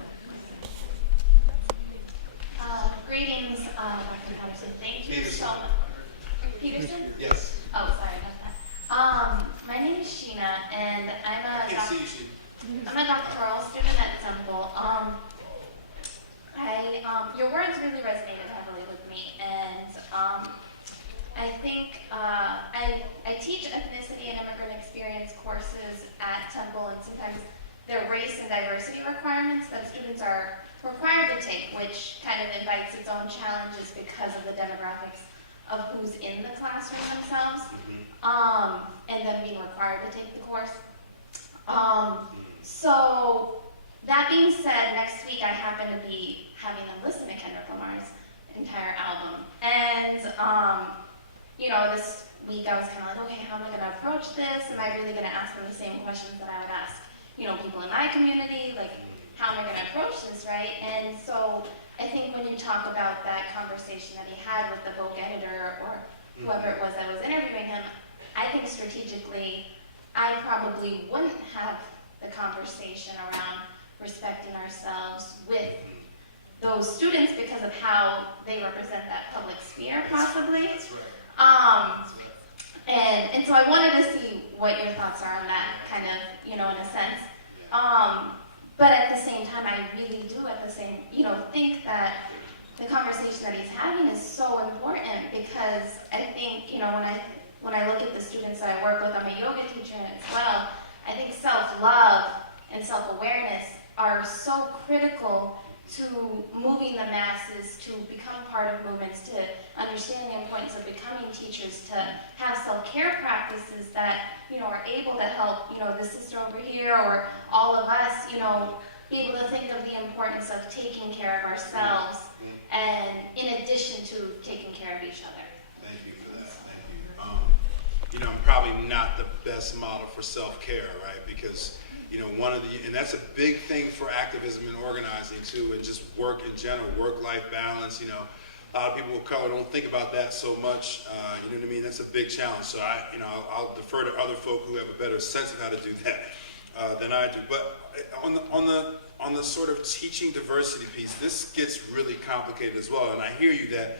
Greetings, Dr. Peterson. Thank you Peterson. so much. Peterson? Yes. Oh, sorry about that. My name is Sheena, and I can't see you, Sheena. I'm a doctoral student at Temple. Your words really resonated heavily with me, and I think I teach ethnicity and immigrant experience courses at Temple, and sometimes there are race and diversity requirements that students are required to take, which kind of invites its own challenges because of the demographics of who's in the classroom themselves, and them being required to take the course. So that being said, next week I happen to be having them listen to Kendrick Lamar's entire album, and this week I was kind of like, okay, how am I going to approach this? Am I really going to ask them the same questions that I would ask, people in my community? Like, how am I going to approach this, right? And so I think when you talk about that conversation that he had with the Vogue editor or whoever it was that was interviewing him, I think strategically, I probably wouldn't have the conversation around respecting ourselves with those students because of how they represent that public sphere, possibly. And so I wanted to see what your thoughts are on that, kind of, in a sense. But at the same time, I really do think that the conversation that he's having is so important because I think, when I look at the students that I work with, I'm a yoga teacher as well, I think self-love and self-awareness are so critical to moving the masses to become part of movements, to understanding the importance of becoming teachers, to have self-care practices that, are able to help, the sister over here or all of us, be able to think of the importance of taking care of ourselves and in addition to taking care of each other. Thank you for that. Thank you. I'm probably not the best model for self-care, right? Because and that's a big thing for activism and organizing too, and just work in general, work-life balance. A lot of people of color don't think about that so much. You know what I mean? That's a big challenge. So I'll defer to other folk who have a better sense of how to do that than I do. But on the sort of teaching diversity piece, this gets really complicated as well. And I hear you that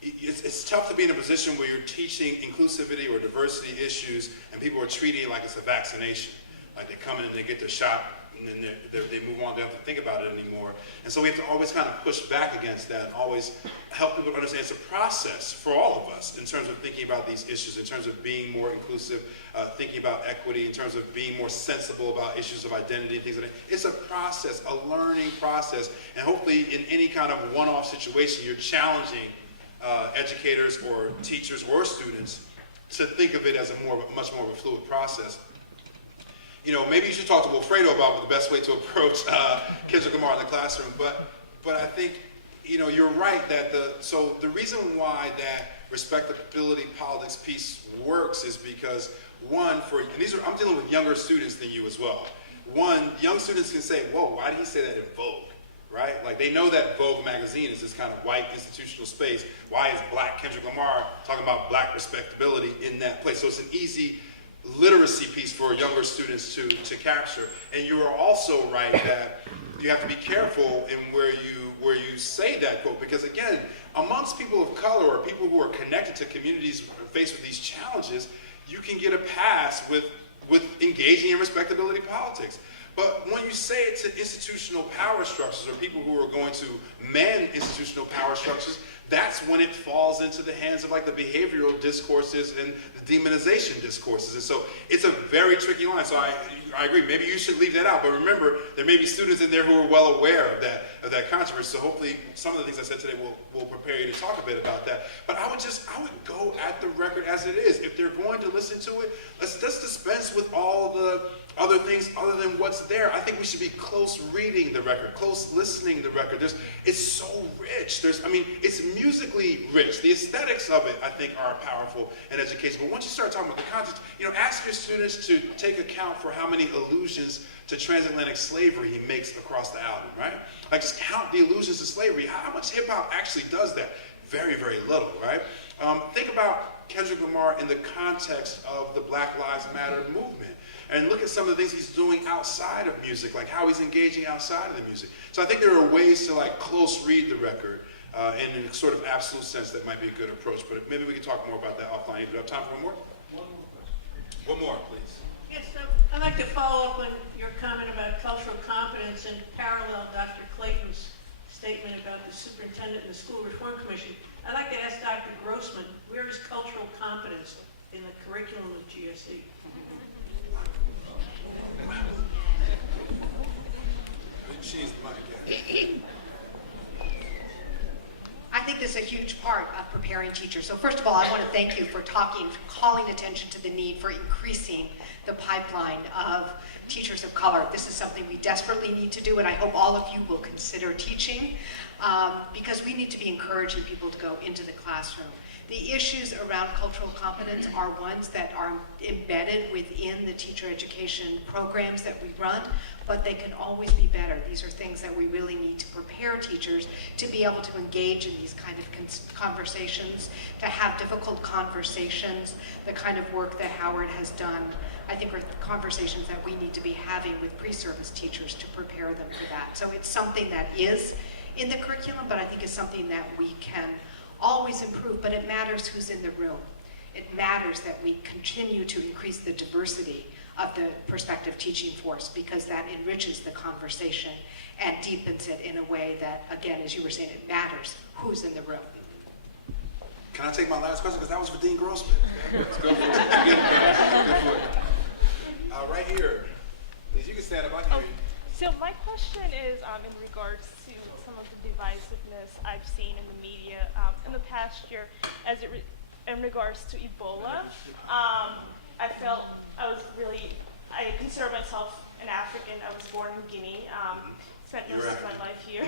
it's tough to be in a position where you're teaching inclusivity or diversity issues, and people are treating it like it's a vaccination. Like they come in and they get their shot, and then they move on. They don't have to think about it anymore. And so we have to always kind of push back against that and always help people understand it's a process for all of us in terms of thinking about these issues, in terms of being more inclusive, thinking about equity, in terms of being more sensible about issues of identity, things like that. It's a process, a learning process. And hopefully in any kind of one-off situation, you're challenging educators or teachers or students to think of it as much more of a fluid process. Maybe you should talk to Wilfredo about the best way to approach Kendrick Lamar in the classroom. But I think, you're right that the reason why that respectability politics piece works is because I'm dealing with younger students than you as well. One, young students can say, whoa, why did he say that in Vogue? Right? Like they know that Vogue magazine is this kind of white institutional space. Why is Black Kendrick Lamar talking about Black respectability in that place? So it's an easy literacy piece for younger students to capture. And you are also right that you have to be careful in where you say that quote, because again, amongst people of color or people who are connected to communities faced with these challenges, you can get a pass with engaging in respectability politics. But when you say it to institutional power structures or people who are going to man institutional power structures, that's when it falls into the hands of like the behavioral discourses and the demonization discourses. And so it's a very tricky line. So I agree, maybe you should leave that out. But remember, there may be students in there who are well aware of that controversy. So hopefully some of the things I said today will prepare you to talk a bit about that. But I would go at the record as it is. If they're going to listen to it, let's dispense with all the other things other than what's there. I think we should be close reading the record, close listening to the record. It's so rich. It's musically rich. The aesthetics of it, I think, are powerful in education. But once you start talking about the content, ask your students to take account for how many allusions to transatlantic slavery he makes across the album, right? Like, just count the allusions to slavery. How much hip hop actually does that? Very, very little, right? Think about Kendrick Lamar in the context of the Black Lives Matter movement. And look at some of the things he's doing outside of music, like how he's engaging outside of the music. So I think there are ways to close read the record in a sort of absolute sense that might be a good approach. But maybe we can talk more about that offline. Do you have time for one more? One more question. One more, please. Yes, so I'd like to follow up on your comment about cultural competence and parallel Dr. Clayton's statement about the superintendent and the School Reform Commission. I'd like to ask Dr. Grossman, where is cultural competence in the curriculum of GSE? She's the mic. I think this is a huge part of preparing teachers. So first of all, I want to thank you for calling attention to the need for increasing the pipeline of teachers of color. This is something we desperately need to do, and I hope all of you will consider teaching because we need to be encouraging people to go into the classroom. The issues around cultural competence are ones that are embedded within the teacher education programs that we run, but they can always be better. These are things that we really need to prepare teachers to be able to engage in these kind of conversations, to have difficult conversations, the kind of work that Howard has done. I think are conversations that we need to be having with pre-service teachers to prepare them for that. So it's something that is in the curriculum, but I think it's something that we can always improve, but it matters who's in the room. It matters that we continue to increase the diversity of the prospective teaching force because that enriches the conversation and deepens it in a way that, again, as you were saying, it matters who's in the room. Can I take my last question? Because that was for Dean Grossman. Let's go for it. Good for it. Right here. Please, you can stand up. I can hear you. So my question is in regards to some of the divisiveness I've seen in the media in the past year in regards to Ebola. I felt I consider myself an African. I was born in Guinea, spent most of my life here.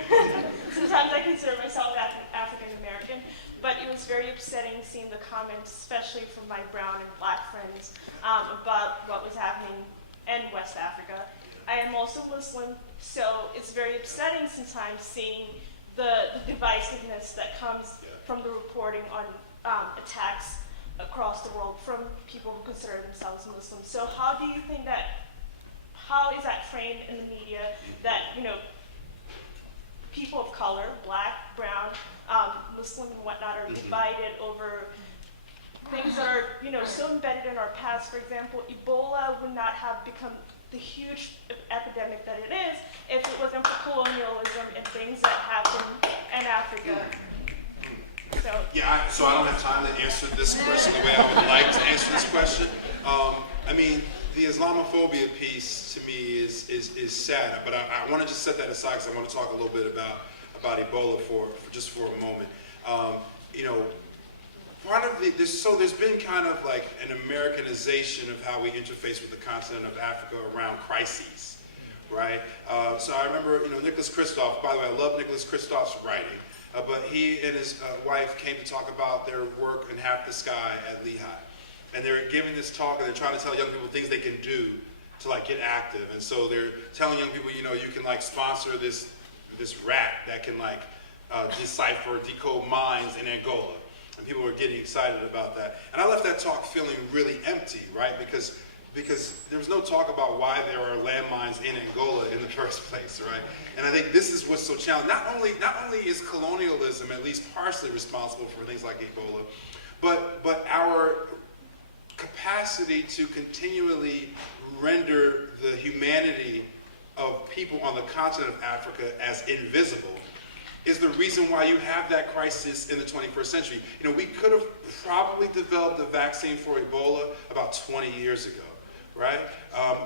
Sometimes I consider myself African American, but it was very upsetting seeing the comments, especially from my brown and black friends, about what was happening in West Africa. I am also Muslim, so it's very upsetting sometimes seeing the divisiveness that comes from the reporting on attacks across the world from people who consider themselves Muslim. So how do you think how is that framed in the media that, people of color, black, brown, Muslim and whatnot are divided over things that are, so embedded in our past. For example, Ebola would not have become the huge epidemic that it is if it wasn't for colonialism and things that happened in Africa. So I don't have time to answer this question the way I would like to answer this question. The Islamophobia piece to me is sad, but I want to just set that aside because I want to talk a little bit about Ebola for a moment. Part of there's been kind of like an Americanization of how we interface with the continent of Africa around crises, right? So I remember, Nicholas Kristof. By the way, I love Nicholas Kristof's writing, but he and his wife came to talk about their work in Half the Sky at Lehigh, and they're giving this talk and they're trying to tell young people things they can do to get active, and so they're telling young people, you can sponsor this rat that can decode minds in Angola. And people were getting excited about that. And I left that talk feeling really empty, right? Because there was no talk about why there are landmines in Angola in the first place, right? And I think this is what's so challenging. Not only is colonialism at least partially responsible for things like Ebola, but our capacity to continually render the humanity of people on the continent of Africa as invisible is the reason why you have that crisis in the 21st century. We could have probably developed a vaccine for Ebola about 20 years ago, right?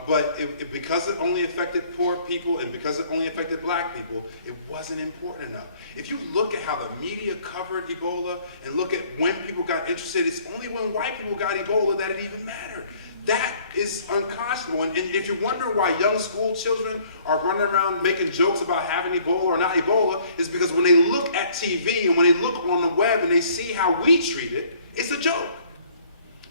But because it only affected poor people and because it only affected black people, it wasn't important enough. If you look at how the media covered Ebola and look at when people got interested, it's only when white people got Ebola that it even mattered. That is unconscionable. And if you're wondering why young school children are running around making jokes about having Ebola or not Ebola, it's because when they look at TV and when they look on the web and they see how we treat it, it's a joke.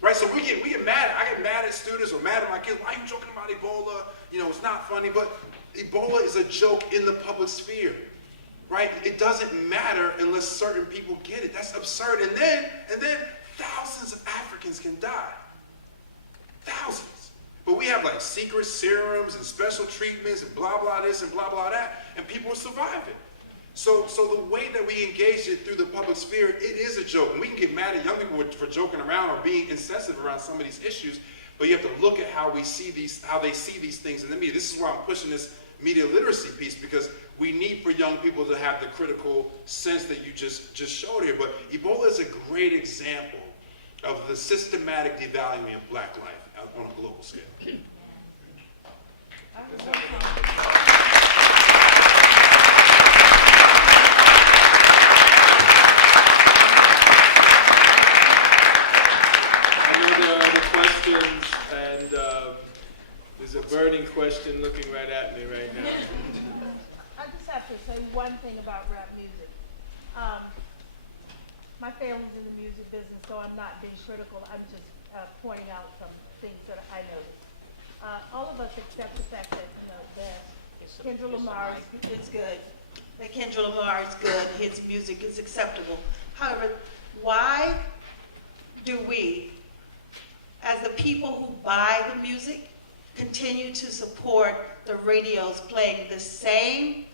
Right? So we get mad. I get mad at students or mad at my kids. Why are you joking about Ebola? You know, it's not funny. But Ebola is a joke in the public sphere. Right? It doesn't matter unless certain people get it. That's absurd. And then thousands of Africans can die. Thousands. But we have like secret serums and special treatments and blah, blah this and blah, blah that, and people will survive it. So the way that we engage it through the public sphere, it is a joke. And we can get mad at young people for joking around or being insensitive around some of these issues, but you have to look at how they see these things in the media. This is why I'm pushing this media literacy piece, because we need for young people to have the critical sense that you just showed here. But Ebola is a great example of the systematic devaluing of black life on a global scale. I know there are other questions, and there's a burning question looking right at me right now. I just have to say one thing about rap music. My family's in the music business, so I'm not being critical. I'm just pointing out some things that I noticed. All of us accept the fact that, you know, that Kendrick Lamar is good. That Kendrick Lamar is good. His music is acceptable. However, why do we, as the people who buy the music, continue to support the radios playing the same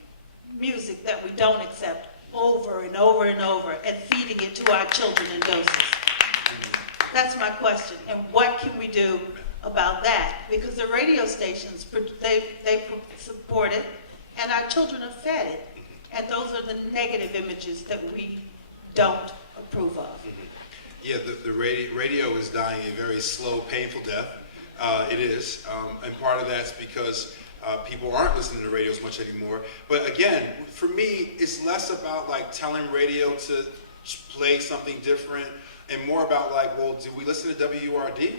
music that we don't accept over and over and over and feeding it to our children in doses? That's my question. And what can we do about that? Because the radio stations, they support it, and our children are fed it. And those are the negative images that we don't approve of. Yeah, the radio is dying a very slow, painful death. It is, and part of that's because people aren't listening to radio as much anymore. But again, for me, it's less about like telling radio to play something different and more about like, well, do we listen to WURD?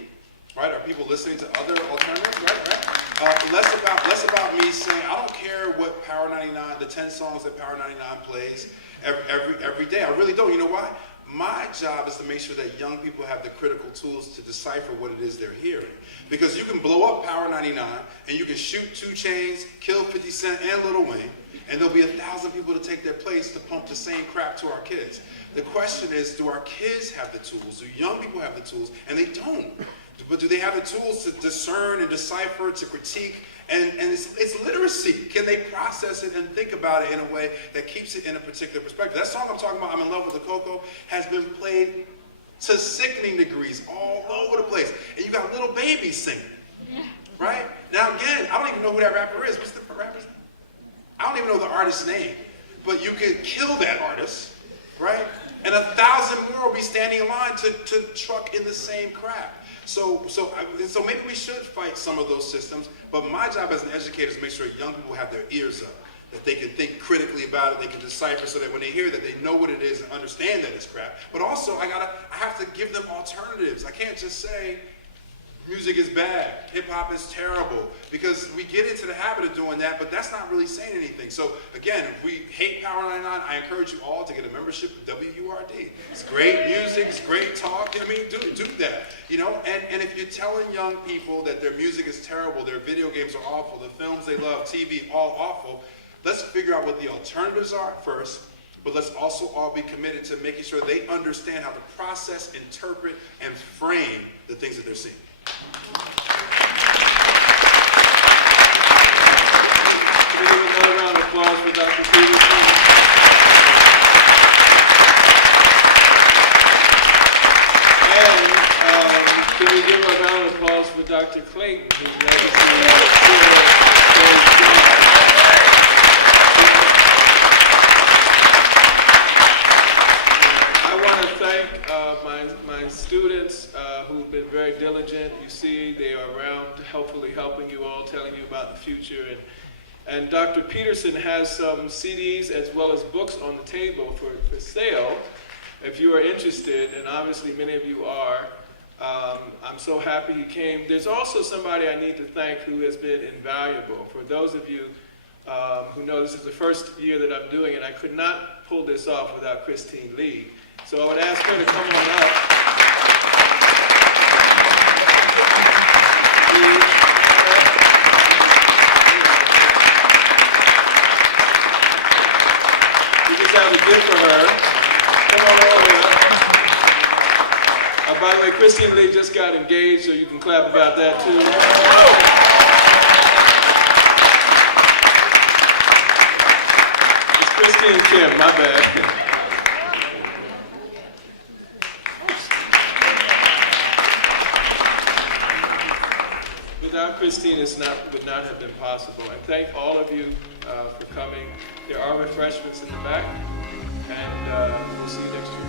Right? Are people listening to other alternatives? Right? Less about me saying, I don't care what Power 99, the 10 songs that Power 99 plays every day. I really don't. You know why? My job is to make sure that young people have the critical tools to decipher what it is they're hearing. Because you can blow up Power 99 and you can shoot 2 Chainz, kill 50 Cent and Lil Wayne, and there'll be 1,000 people to take their place to pump the same crap to our kids. The question is, do our kids have the tools? Do young people have the tools? And they don't. But do they have the tools to discern and decipher, to critique? And it's literacy. Can they process it and think about it in a way that keeps it in a particular perspective? That song I'm talking about, I'm in Love with the Coco, has been played to sickening degrees all over the place. And you got little babies singing it, right? Now again, I don't even know who that rapper is. What's the rapper's name? I don't even know the artist's name. But you could kill that artist, right? And 1,000 more will be standing in line to truck in the same crap. So maybe we should fight some of those systems, but my job as an educator is to make sure young people have their ears up, that they can think critically about it, they can decipher, so that when they hear that, they know what it is and understand that it's crap. But also, I have to give them alternatives. I can't just say music is bad, hip-hop is terrible, because we get into the habit of doing that, but that's not really saying anything. So again, if we hate Power 99, I encourage you all to get a membership with WURD. It's great music, it's great talk. I mean, do that. You know, and if you're telling young people that their music is terrible, their video games are awful, the films they love, TV, all awful, let's figure out what the alternatives are first, but let's also all be committed to making sure they understand how to process, interpret, and frame the things that they're seeing. Can we give another round of applause for Dr. Peterson? And can we give a round of applause for Dr. Clayton, who's I want to thank my students who've been very diligent. You see, they are around, hopefully helping you all, telling you about the future. And Dr. Peterson has some CDs as well as books on the table for sale. If you are interested, and obviously many of you are, I'm so happy he came. There's also somebody I need to thank who has been invaluable. For those of you who know this is the first year that I'm doing it, I could not pull this off without Christine Lee. So I would ask her to come on up. We just have a gift for her. Come on over. By the way, Christine Lee just got engaged, so you can clap about that too. It's Christine Kim, my bad. Without Christine, it would not have been possible. And thank all of you for coming. There are refreshments in the back, and we'll see you next year.